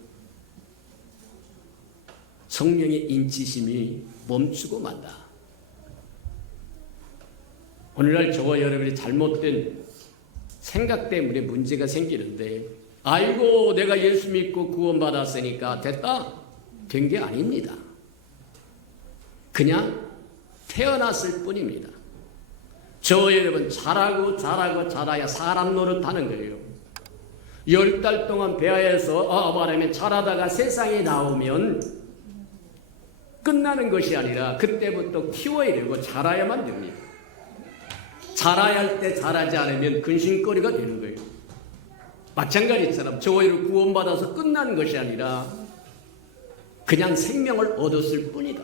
성령의 인치심이 멈추고 만다. 오늘날 저와 여러분이 잘못된 생각 때문에 문제가 생기는데, 아이고 내가 예수 믿고 구원받았으니까 됐다. 된 게 아닙니다. 그냥 태어났을 뿐입니다. 저 여러분 자라고 자라야 사람 노릇하는 거예요. 10달 동안 배아에서 말하면 자라다가 세상에 나오면 끝나는 것이 아니라 그때부터 키워야 되고 자라야만 됩니다. 자라야 할 때 자라지 않으면 근심거리가 되는 거예요. 마찬가지처럼 저희를 구원받아서 끝나는 것이 아니라 그냥 생명을 얻었을 뿐이다.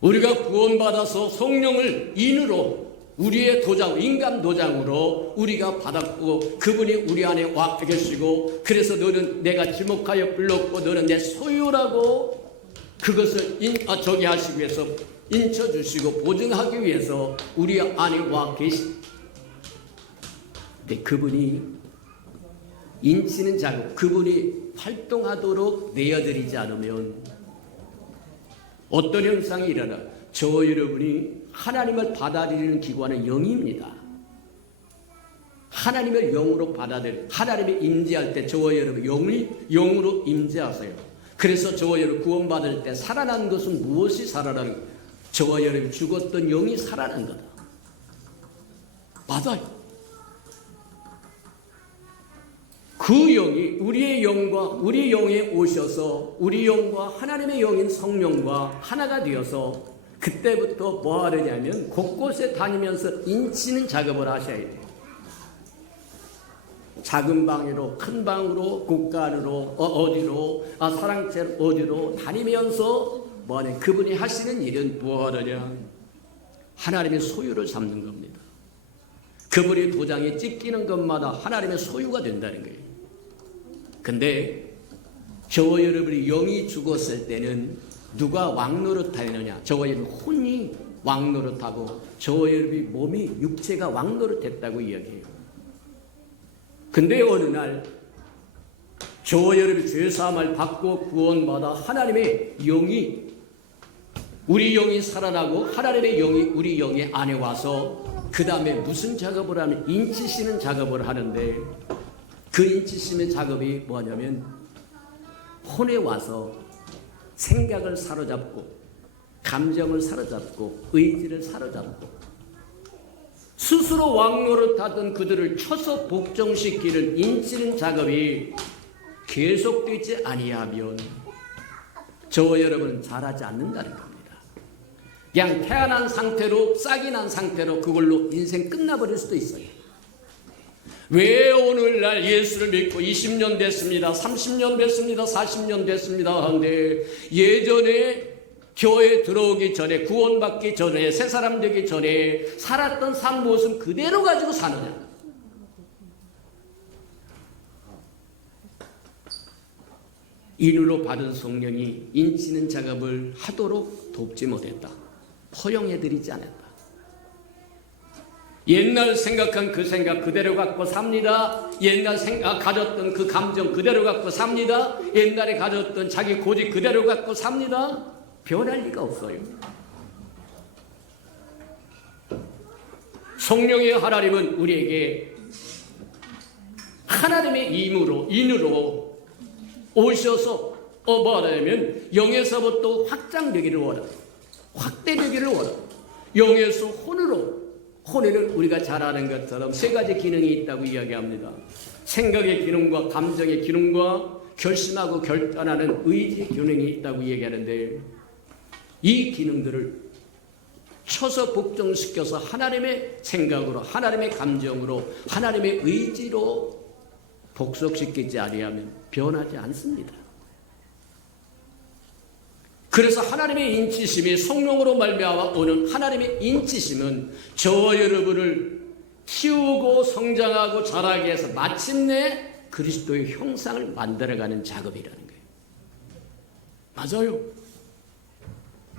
우리가 구원받아서 성령을 인으로 우리의 도장, 인간 도장으로 우리가 받았고 그분이 우리 안에 와 계시고 그래서 너는 내가 지목하여 불렀고 너는 내 소유라고 그것을 저기 하시기 위해서 인쳐주시고 보증하기 위해서 우리 안에 와 계시. 근데 그분이 인치는 작업, 그분이 활동하도록 내어드리지 않으면 어떤 현상이 일어나? 저 여러분이 하나님을 받아들이는 기관은 영입니다. 하나님을 영으로 받아들여 하나님이 임재할 때 저와 여러분 영으로 임재하세요. 그래서 저와 여러분 구원받을 때 살아난 것은 무엇이 살아나는 거예요? 저와 여러분 죽었던 영이 살아난 거다. 맞아요. 그 영이 우리의 영과 우리 영에 오셔서 우리 영과 하나님의 영인 성령과 하나가 되어서 그때부터 뭐 하느냐면 곳곳에 다니면서 인치는 작업을 하셔야 돼요. 작은 방으로 큰 방으로 곳간으로 어디로 사랑채 어디로 다니면서 뭐하냐 그분이 하시는 일은 뭐 하느냐 하나님의 소유를 잡는 겁니다. 그분이 도장에 찍히는 것마다 하나님의 소유가 된다는 거예요. 근데 저와 여러분이 영이 죽었을 때는 누가 왕노릇하느냐? 저와 여러분 혼이 왕노릇하고 저와 여러분이 몸이 육체가 왕노릇했다고 이야기해요. 근데 어느 날 저와 여러분이 죄사함을 받고 구원받아 하나님의 영이 우리 영이 살아나고 하나님의 영이 우리 영의 안에 와서 그 다음에 무슨 작업을 하면 인치시는 작업을 하는데 그 인치심의 작업이 뭐냐면 혼에 와서 생각을 사로잡고 감정을 사로잡고 의지를 사로잡고 스스로 왕노릇하던 그들을 쳐서 복종시키는 인치는 작업이 계속되지 아니하면 저와 여러분은 잘하지 않는다는 겁니다. 그냥 태어난 상태로 싹이 난 상태로 그걸로 인생 끝나버릴 수도 있어요. 왜 오늘날 예수를 믿고 20년 됐습니다. 30년 됐습니다. 40년 됐습니다. 하는데 예전에 교회에 들어오기 전에 구원받기 전에 새 사람 되기 전에 살았던 삶 모습 그대로 가지고 사느냐? 인으로 받은 성령이 인치는 작업을 하도록 돕지 못했다. 허용해드리지 않았다. 옛날 생각한 그 생각 그대로 갖고 삽니다. 옛날 가졌던 그 감정 그대로 갖고 삽니다. 옛날에 가졌던 자기 고집 그대로 갖고 삽니다. 변할 리가 없어요. 성령의 하나님은 우리에게 하나님의 인으로 오셔서 뭐하냐면 영에서부터 확장되기를 원하고 확대되기를 원하고 영에서 혼에는 우리가 잘 아는 것처럼 세 가지 기능이 있다고 이야기합니다. 생각의 기능과 감정의 기능과 결심하고 결단하는 의지의 기능이 있다고 얘기하는데 이 기능들을 쳐서 복종시켜서 하나님의 생각으로 하나님의 감정으로 하나님의 의지로 복속시키지 아니하면 변하지 않습니다. 그래서 하나님의 인치심이 성령으로 말미암아 오는 하나님의 인치심은 저와 여러분을 키우고 성장하고 자라게 해서 마침내 그리스도의 형상을 만들어가는 작업이라는 거예요. 맞아요.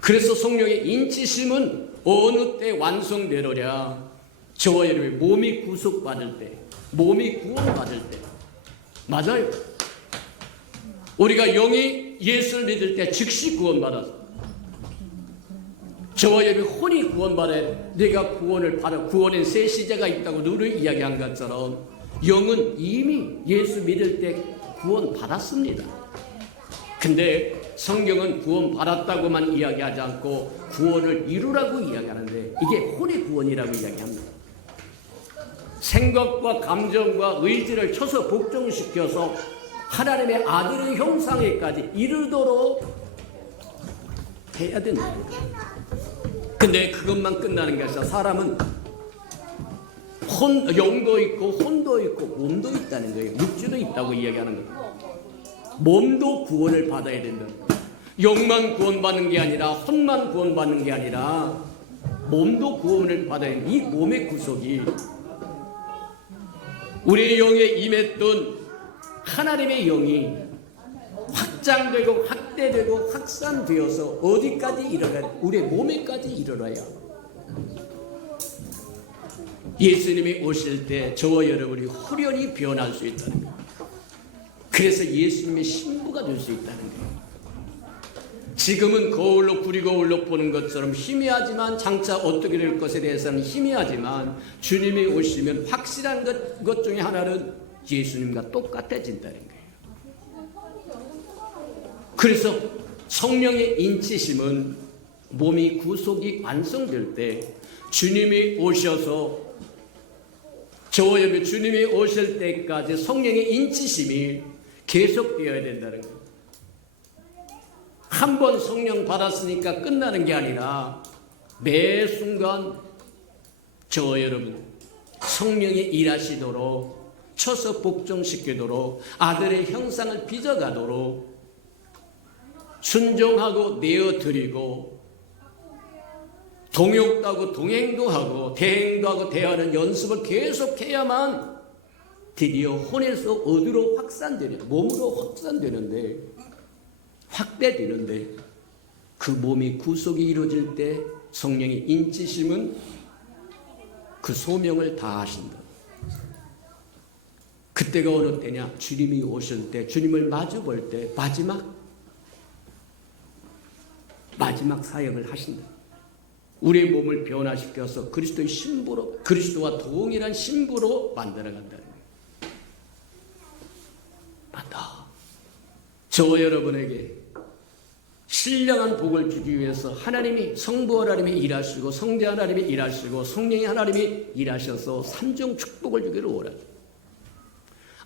그래서 성령의 인치심은 어느 때 완성되느냐? 저와 여러분의 몸이 구속받을 때, 몸이 구원받을 때. 맞아요. 우리가 영이 예수를 믿을 때 즉시 구원받아서 저와 여러분 혼이 구원받아야 내가 구원을 받아 구원의 새 시제가 있다고 늘 이야기한 것처럼 영은 이미 예수 믿을 때 구원 받았습니다. 근데 성경은 구원 받았다고만 이야기하지 않고 구원을 이루라고 이야기하는데 이게 혼의 구원이라고 이야기합니다. 생각과 감정과 의지를 쳐서 복종시켜서 하나님의 아들의 형상에까지 이르도록 해야 된다. 근데 그것만 끝나는 게 아니라 사람은 영도 있고 혼도 있고 몸도 있다는 거예요. 육주도 있다고 이야기하는 거예요. 몸도 구원을 받아야 된다. 영만 구원받는 게 아니라 혼만 구원받는 게 아니라 몸도 구원을 받아야 된다. 이 몸의 구속이 우리의 영에 임했던 하나님의 영이 확장되고 확대되고 확산되어서 어디까지 이르러야 우리의 몸에까지 이르러야 예수님이 오실 때 저와 여러분이 후련히 변할 수 있다는 거예요. 그래서 예수님의 신부가 될 수 있다는 거예요. 지금은 거울로 구리거울로 보는 것처럼 희미하지만 장차 어떻게 될 것에 대해서는 희미하지만 주님이 오시면 확실한 것 중에 하나는 예수님과 똑같아진다는 거예요. 그래서 성령의 인치심은 몸이 구속이 완성될 때 주님이 오셔서 저와 여러분 주님이 오실 때까지 성령의 인치심이 계속되어야 된다는 거예요. 한 번 성령 받았으니까 끝나는 게 아니라 매 순간 저와 여러분 성령이 일하시도록 쳐서 복종시키도록 아들의 형상을 빚어가도록 순종하고 내어드리고 동역도 하고 동행도 하고 대행도 하고 대하는 연습을 계속해야만 드디어 혼에서 어디로 확산되는 몸으로 확산되는데 확대되는데 그 몸이 구속이 이루어질 때 성령의 인치심은 그 소명을 다하신다. 그때가 어느 때냐? 주님이 오실 때 주님을 마주 볼 때 마지막 사역을 하신다. 우리의 몸을 변화시켜서 그리스도의 신부로 그리스도와 동일한 신부로 만들어간다는 거예요. 맞다. 저와 여러분에게 신령한 복을 주기 위해서 하나님이 성부 하나님이 일하시고 성자 하나님이 일하시고 성령이 하나님이 일하셔서 삼중 축복을 주기를 원하죠.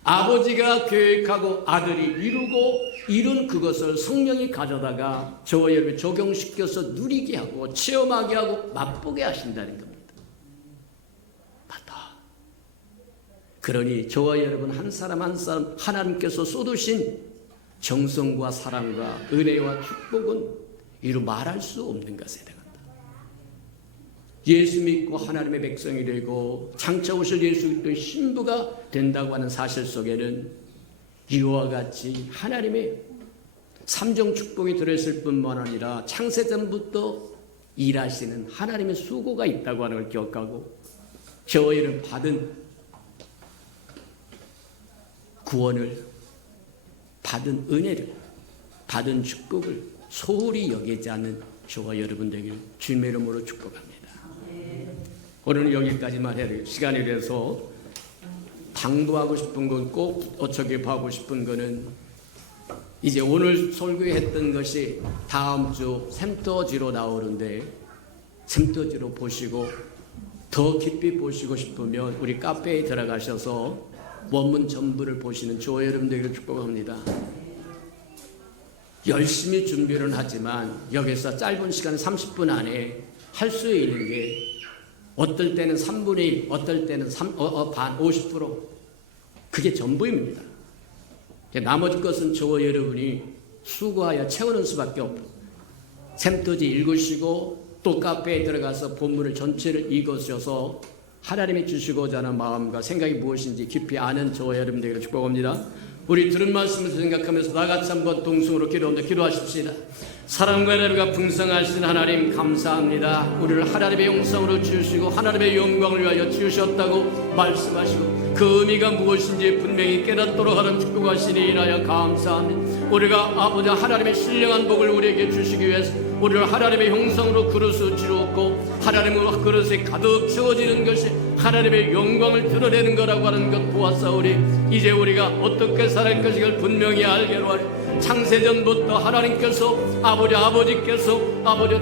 아버지가 계획하고 아들이 이루고 이룬 그것을 성령이 가져다가 저와 여러분 적용시켜서 누리게 하고 체험하게 하고 맛보게 하신다는 겁니다. 맞다. 그러니 저와 여러분 한 사람 한 사람 하나님께서 쏟으신 정성과 사랑과 은혜와 축복은 이루 말할 수 없는 것에 대한다. 예수 믿고 하나님의 백성이 되고 장차 오실 예수 그리스도의 신부가 된다고 하는 사실 속에는 이와 같이 하나님의 삼정 축복이 들어있을 뿐만 아니라 창세전부터 일하시는 하나님의 수고가 있다고 하는 걸 기억하고 저와 여러분 받은 구원을 받은 은혜를 받은 축복을 소홀히 여기지 않는 저와 여러분 되기를 주님의 이름으로 축복합니다. 오늘은 여기까지만 해야 돼요. 시간이 돼서 당부하고 싶은 건 꼭 어처구니하고 싶은 거는 이제 오늘 설교했던 것이 다음 주 샘터지로 나오는데 샘터지로 보시고 더 깊이 보시고 싶으면 우리 카페에 들어가셔서 원문 전부를 보시는 저와 여러분들에게 축복합니다. 열심히 준비를 하지만 여기서 짧은 시간 30분 안에 할 수 있는 게 어떨 때는 3분의 1, 어떨 때는 반 50% 그게 전부입니다. 나머지 것은 저와 여러분이 수고하여 채우는 수밖에 없고 샘터지 읽으시고 또 카페에 들어가서 본문을 전체를 읽으셔서 하나님이 주시고자 하는 마음과 생각이 무엇인지 깊이 아는 저와 여러분들에게 축복합니다. 우리 들은 말씀을 생각하면서 다같이 한번 동성으로 기도하십시다. 사랑과 은혜가 풍성하신 하나님 감사합니다. 우리를 하나님의 영성으로 지으시고 하나님의 영광을 위하여 지으셨다고 말씀하시고 그 의미가 무엇인지 분명히 깨닫도록 하는 축복하시니 인하여 감사합니다. 우리가 아버지 하나님의 신령한 복을 우리에게 주시기 위해서 우리를 하나님의 형상으로 그릇을 지었고 하나님의 그릇에 가득 채워지는 것이 하나님의 영광을 드러내는 거라고 하는 것 보았사오니 이제 우리가 어떻게 살아갈 것을 분명히 알게로 하리. 창세전부터 하나님께서 아버지께서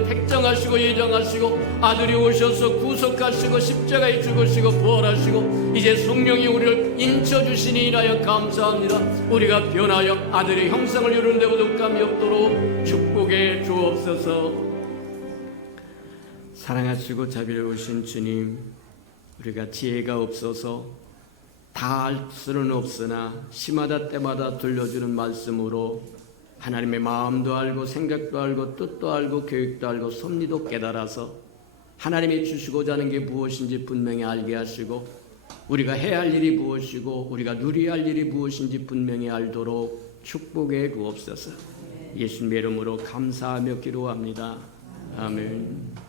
택정하시고 예정하시고 아들이 오셔서 구속하시고 십자가에 죽으시고 부활하시고 이제 성령이 우리를 인쳐주시니 인하여 감사합니다. 우리가 변하여 아들의 형상을 이루는 데 부족함이 없도록 축복해 주옵소서. 사랑하시고 자비로우신 주님, 우리가 지혜가 없어서 다 알 수는 없으나 시마다 때마다 들려주는 말씀으로 하나님의 마음도 알고 생각도 알고 뜻도 알고 계획도 알고 섭리도 깨달아서 하나님이 주시고자 하는 게 무엇인지 분명히 알게 하시고 우리가 해야 할 일이 무엇이고 우리가 누려야 할 일이 무엇인지 분명히 알도록 축복해 주옵소서. 예수님의 이름으로 감사하며 기도합니다. 아멘.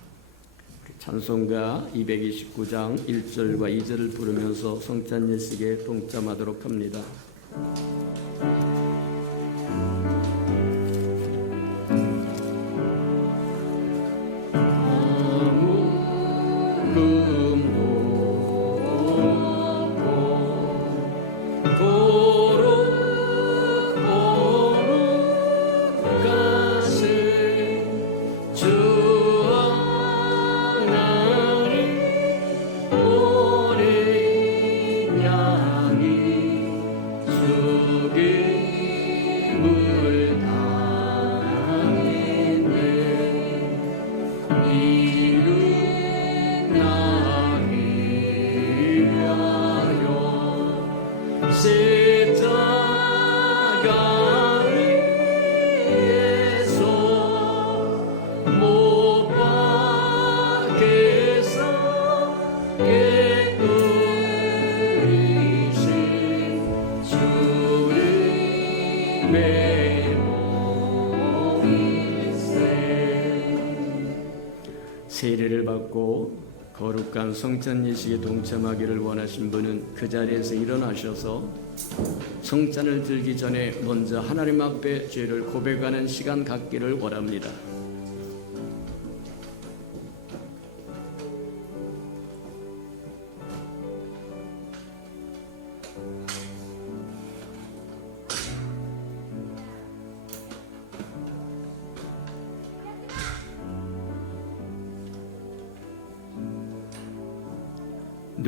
찬송가 229장 1절과 2절을 부르면서 성찬 예식에 동참하도록 합니다. 세례를 받고 거룩한 성찬 예식에 동참하기를 원하신 분은 그 자리에서 일어나셔서 성찬을 들기 전에 먼저 하나님 앞에 죄를 고백하는 시간 갖기를 원합니다.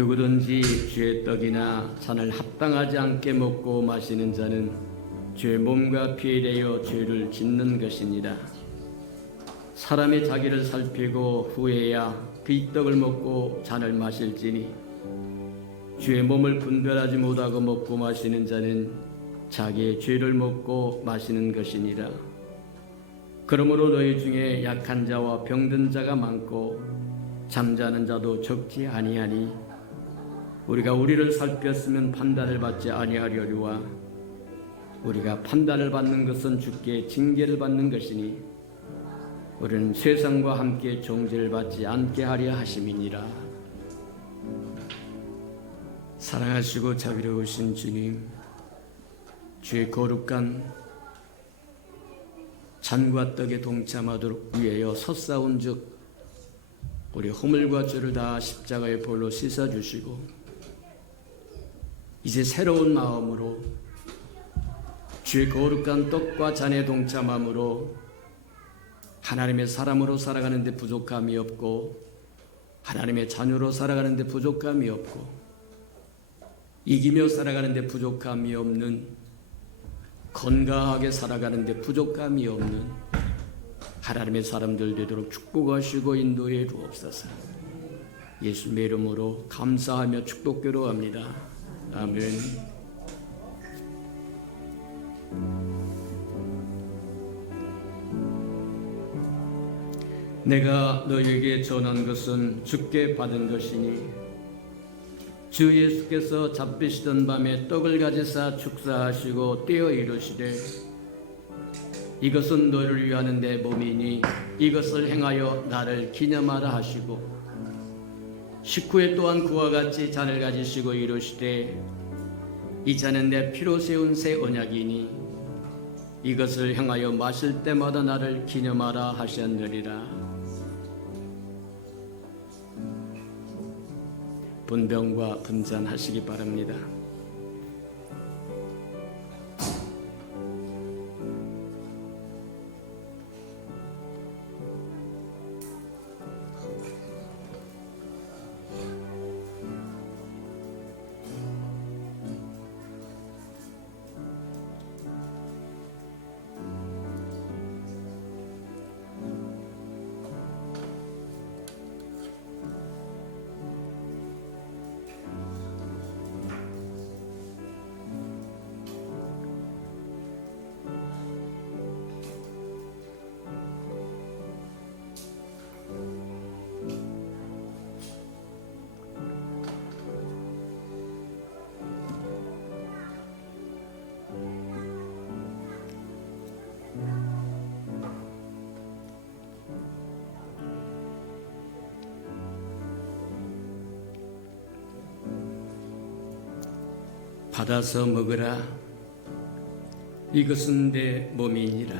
누구든지 죄의 떡이나 잔을 합당하지 않게 먹고 마시는 자는 죄의 몸과 피에 대하여 죄를 짓는 것입니다. 사람이 자기를 살피고 후회해야 그 떡을 먹고 잔을 마실지니 죄의 몸을 분별하지 못하고 먹고 마시는 자는 자기의 죄를 먹고 마시는 것이니라. 그러므로 너희 중에 약한 자와 병든 자가 많고 잠자는 자도 적지 아니하니 우리가 우리를 살폈으면 판단을 받지 아니하려니와 우리가 판단을 받는 것은 주께 징계를 받는 것이니 우리는 세상과 함께 정죄를 받지 않게 하려 하심이니라. 사랑하시고 자비로우신 주님, 주의 거룩한 잔과 떡에 동참하도록 위하여 섰사온즉 우리 허물과 죄를 다 십자가의 볼로 씻어주시고 이제 새로운 마음으로 주의 거룩한 떡과 잔에 동참함으로 하나님의 사람으로 살아가는 데 부족함이 없고 하나님의 자녀로 살아가는 데 부족함이 없고 이기며 살아가는 데 부족함이 없는 건강하게 살아가는 데 부족함이 없는 하나님의 사람들 되도록 축복하시고 인도해 주옵소서. 예수님의 이름으로 감사하며 축복기도합니다. 아멘. 내가 너희에게 전한 것은 주께 받은 것이니 주 예수께서 잡히시던 밤에 떡을 가지사 축사하시고 떼어 이르시되 이것은 너희를 위하는 내 몸이니 이것을 행하여 나를 기념하라 하시고 식후에 또한 그와 같이 잔을 가지시고 이르시되 이 잔은 내 피로 세운 새 언약이니 이것을 행하여 마실 때마다 나를 기념하라 하셨느니라. 분병과 분잔하시기 바랍니다. 받아서 먹으라. 이것은 내 몸이니라.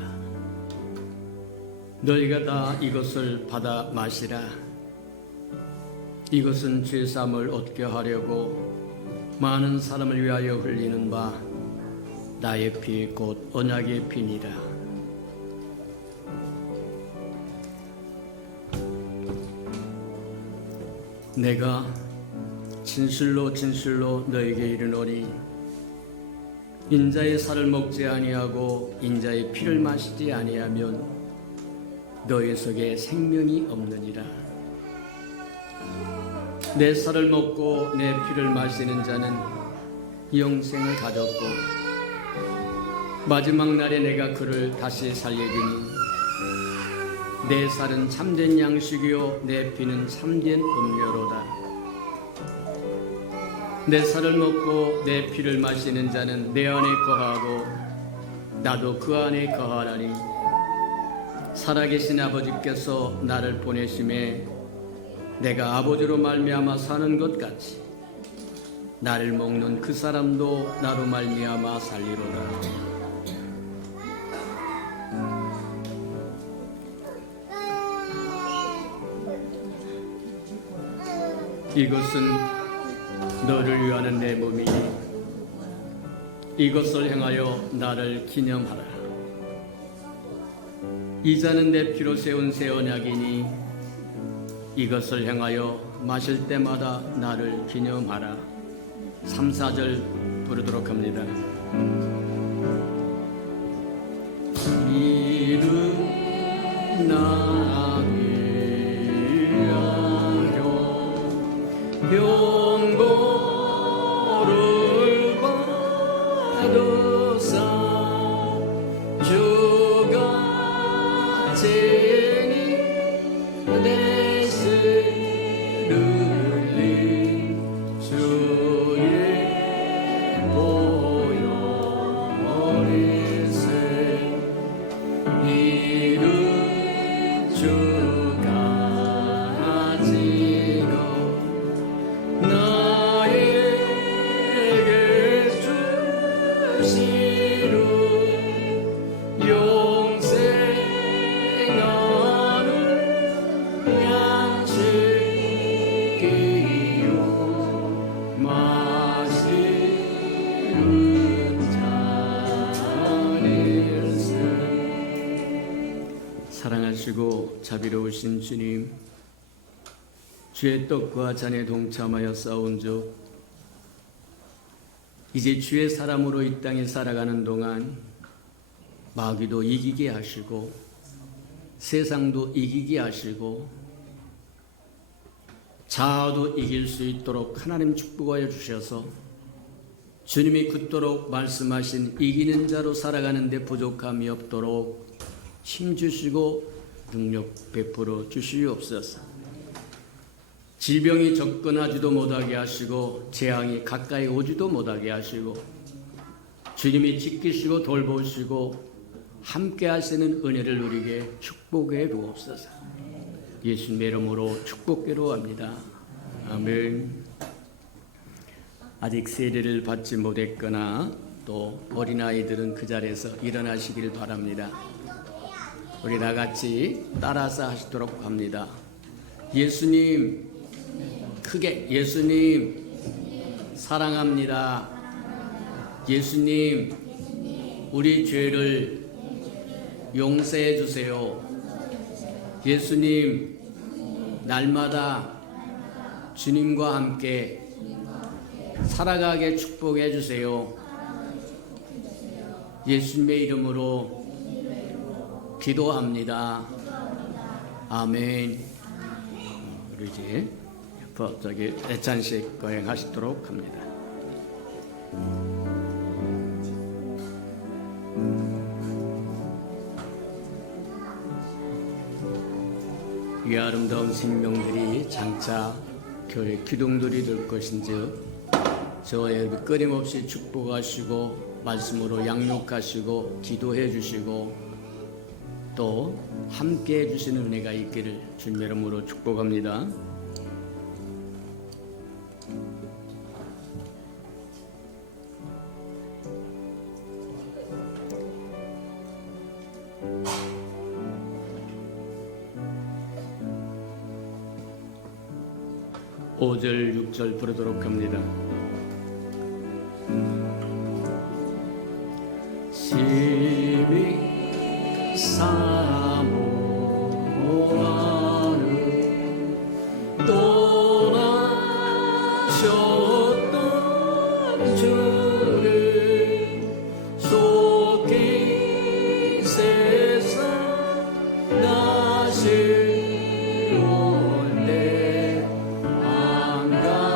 너희가 다 이것을 받아 마시라. 이것은 죄사함을 얻게 하려고 많은 사람을 위하여 흘리는 바 나의 피 곧 언약의 피니라. 내가 진실로 진실로 너에게 이르노니 인자의 살을 먹지 아니하고 인자의 피를 마시지 아니하면 너희 속에 생명이 없느니라. 내 살을 먹고 내 피를 마시는 자는 영생을 가졌고 마지막 날에 내가 그를 다시 살리리니 내 살은 참된 양식이요 내 피는 참된 음료로다. 내 살을 먹고 내 피를 마시는 자는 내 안에 거하고 나도 그 안에 거하라니 살아계신 아버지께서 나를 보내심에 내가 아버지로 말미암아 사는 것 같이 나를 먹는 그 사람도 나로 말미암아 살리로다. 이것은 너를 위하는 내 몸이니 이것을 행하여 나를 기념하라. 이 잔은 내 피로 세운 새 언약이니 이것을 행하여 마실 때마다 나를 기념하라. 3, 4절 부르도록 합니다. 이른 나를 위하여 용고를 받으사 주가 제니 내시르리 주의 보혈이세 이른 주가 지고 사랑하시고 자비로우신 주님, 주의 떡과 잔에 동참하여 싸운즉 이제 주의 사람으로 이 땅에 살아가는 동안 마귀도 이기게 하시고 세상도 이기게 하시고 자아도 이길 수 있도록 하나님 축복하여 주셔서 주님이 굳도록 말씀하신 이기는 자로 살아가는 데 부족함이 없도록 힘주시고 능력 베풀어 주시옵소서. 질병이 접근하지도 못하게 하시고 재앙이 가까이 오지도 못하게 하시고 주님이 지키시고 돌보시고 함께 하시는 은혜를 누리게 축복해 주옵소서. 예수님의 이름으로 축복기로 합니다. 아멘. 아직 세례를 받지 못했거나 또 어린아이들은 그 자리에서 일어나시길 바랍니다. 우리 다 같이 따라서 하시도록 합니다. 예수님, 크게 예수님 사랑합니다. 예수님 우리 죄를 용서해 주세요. 예수님 날마다 주님과 함께 살아가게 축복해 주세요. 예수님의 이름으로 기도합니다. 아멘. 우리 이제 저기 애찬식 거행하시도록 합니다. 이 아름다운 생명들이 장차 교회 기둥들이 될 것인즉 저의 끊임없이 축복하시고 말씀으로 양육하시고 기도해 주시고 또 함께 해주시는 은혜가 있기를 주님의 이름으로 축복합니다. 오절 6절 부르도록 합니다. 심히 사모하는 떠나셨던 주를 속히 세상 다시 올 때 반가이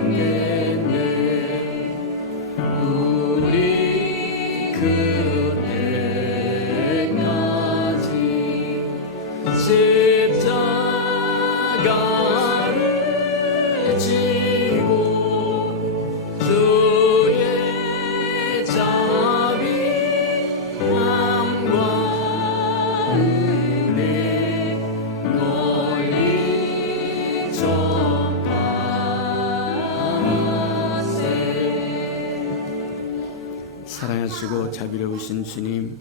뵙겠네. 우리 그때까지 십자가를 지고 주의 자비함과 은혜 널리 전하세. 사랑하시고 자비로우신 주님,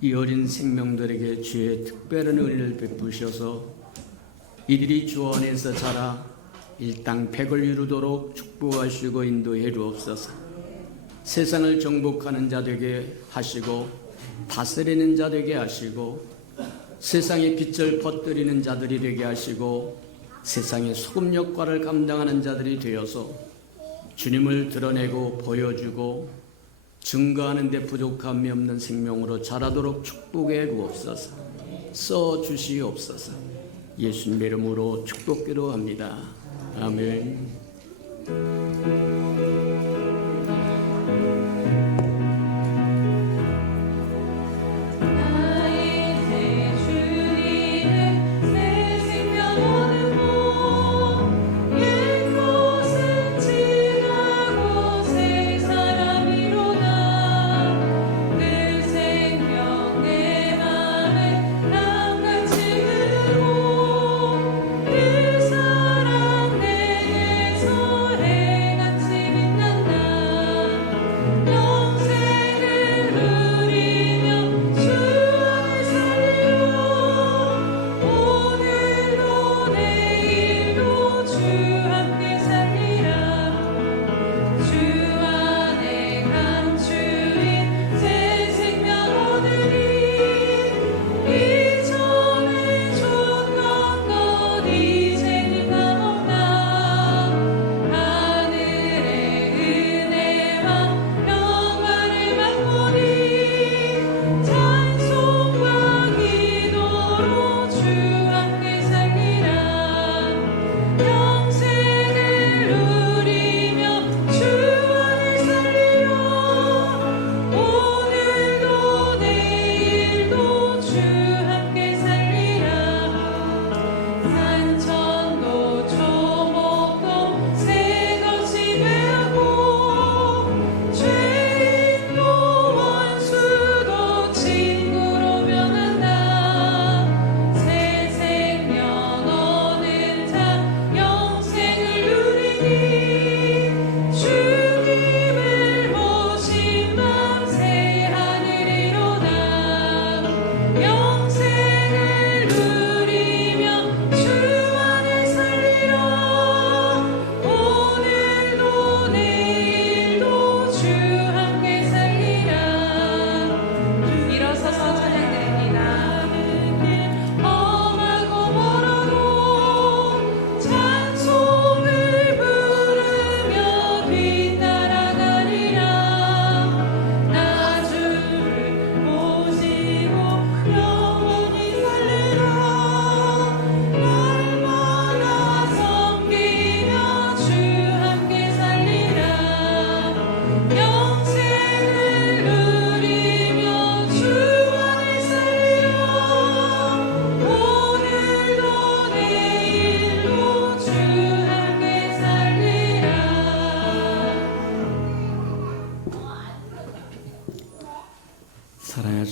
이 어린 생명들에게 주의 특별한 은혜를 베푸셔서 이들이 주 안에서 자라 일당 백을 이루도록 축복하시고 인도해 주옵소서. 세상을 정복하는 자 되게 하시고 다스리는 자 되게 하시고 세상의 빛을 퍼뜨리는 자들이 되게 하시고 세상의 소금 역할을 감당하는 자들이 되어서 주님을 드러내고 보여주고 증거하는 데 부족함이 없는 생명으로 자라도록 축복해 주옵소서. 써 주시옵소서. 예수님의 이름으로 축복기도 합니다. 아멘. 그 사랑 내게서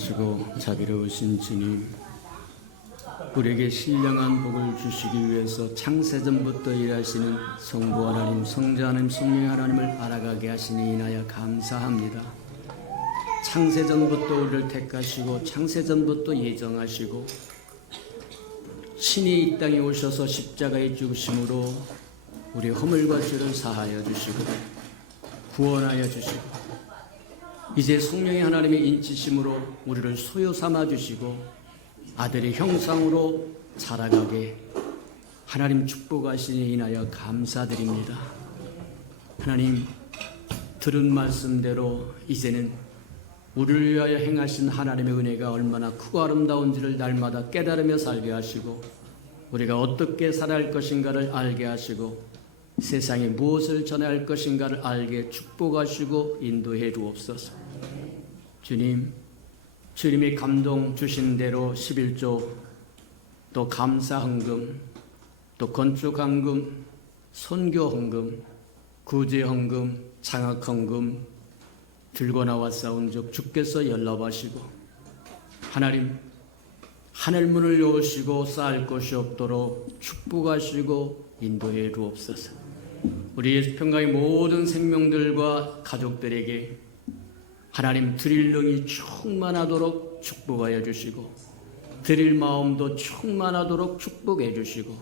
선하시고 자비로우신 주님, 우리에게 신령한 복을 주시기 위해서 창세전부터 일하시는 성부 하나님, 성자 하나님, 성령 하나님을 알아가게 하시니 인하여 감사합니다. 창세전부터 우리를 택하시고 창세전부터 예정하시고 신이 이 땅에 오셔서 십자가에 죽으심으로 우리 허물과 죄를 사하여 주시고 구원하여 주시고 이제 성령의 하나님의 인치심으로 우리를 소유 삼아 주시고 아들의 형상으로 자라가게 하나님 축복하시니 인하여 감사드립니다. 하나님, 들은 말씀대로 이제는 우리를 위하여 행하신 하나님의 은혜가 얼마나 크고 아름다운지를 날마다 깨달으며 살게 하시고 우리가 어떻게 살아야 할 것인가를 알게 하시고 세상에 무엇을 전해야 할 것인가를 알게 축복하시고 인도해 주옵소서. 주님, 주님이 감동 주신 대로 11조, 또 감사헌금, 또 건축헌금, 선교헌금, 구제헌금, 장학헌금 들고 나왔사온즉 주께서 연락하시고 하나님, 하늘문을 여시고 쌓을 것이 없도록 축복하시고 인도해 주옵소서. 우리 예수평강의 모든 생명들과 가족들에게 하나님 드릴 능이 충만하도록 축복하여 주시고 드릴 마음도 충만하도록 축복해 주시고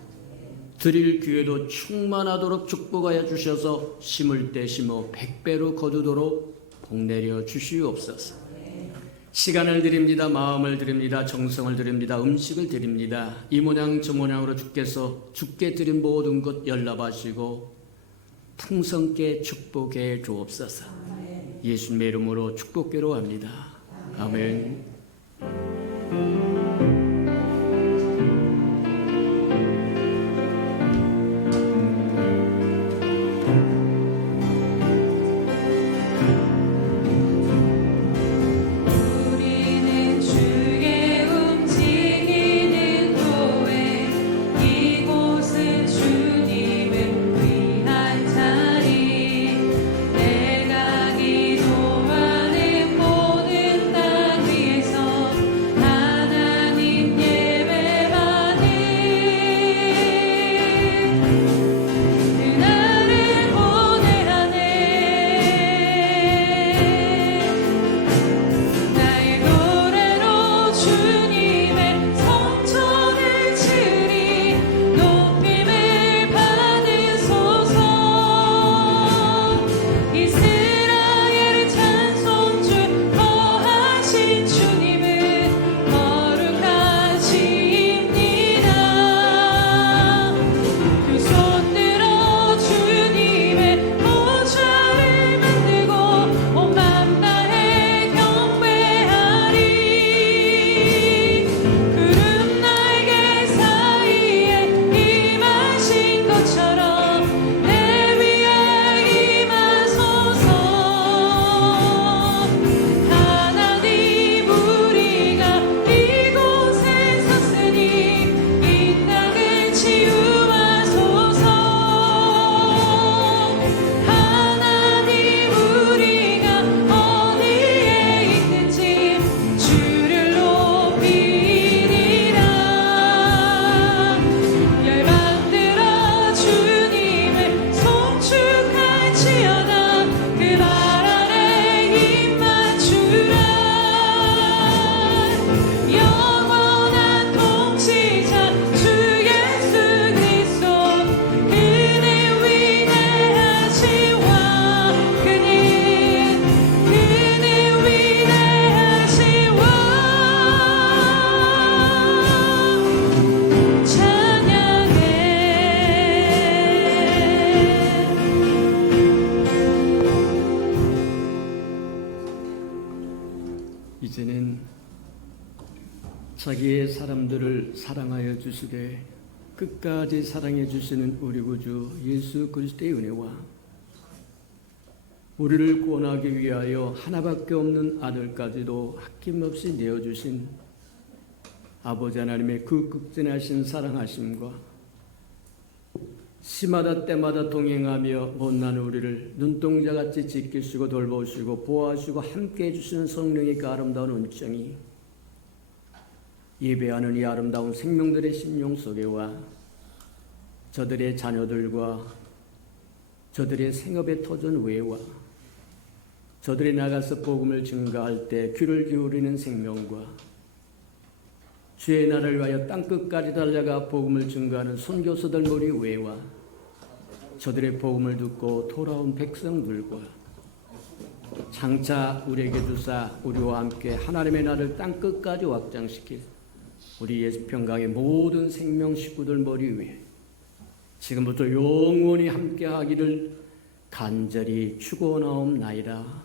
드릴 기회도 충만하도록 축복하여 주셔서 심을 때 심어 100배로 거두도록 복내려 주시옵소서. 시간을 드립니다. 마음을 드립니다. 정성을 드립니다. 음식을 드립니다. 이 모양 저 모양으로 주께서 주께 드린 모든 것 연락하시고 풍성케 축복해 주옵소서. 예수님의 이름으로 축복기로 합니다. 아멘. 이제는 자기의 사람들을 사랑하여 주시되 끝까지 사랑해 주시는 우리 구주 예수 그리스도의 은혜와 우리를 구원하기 위하여 하나밖에 없는 아들까지도 아낌없이 내어주신 아버지 하나님의 그 극진하신 사랑하심과 시마다 때마다 동행하며 못난 우리를 눈동자같이 지키시고 돌보시고 보호하시고 함께해 주시는 성령의 그 아름다운 은총이 예배하는 이 아름다운 생명들의 심령 속에와 저들의 자녀들과 저들의 생업의 터전 외와 저들이 나가서 복음을 증가할 때 귀를 기울이는 생명과 주의 나라를 위하여 땅끝까지 달려가 복음을 증가하는 선교사들 머리 외와 저들의 복음을 듣고 돌아온 백성들과 장차 우리에게 주사 우리와 함께 하나님의 나라를 땅끝까지 확장시킬 우리 예수평강의 모든 생명 식구들 머리 위에 지금부터 영원히 함께하기를 간절히 축원하옵나이다.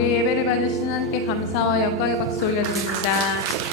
우리 예배를 받으시는 하나님께 감사와 영광의 박수 올려드립니다.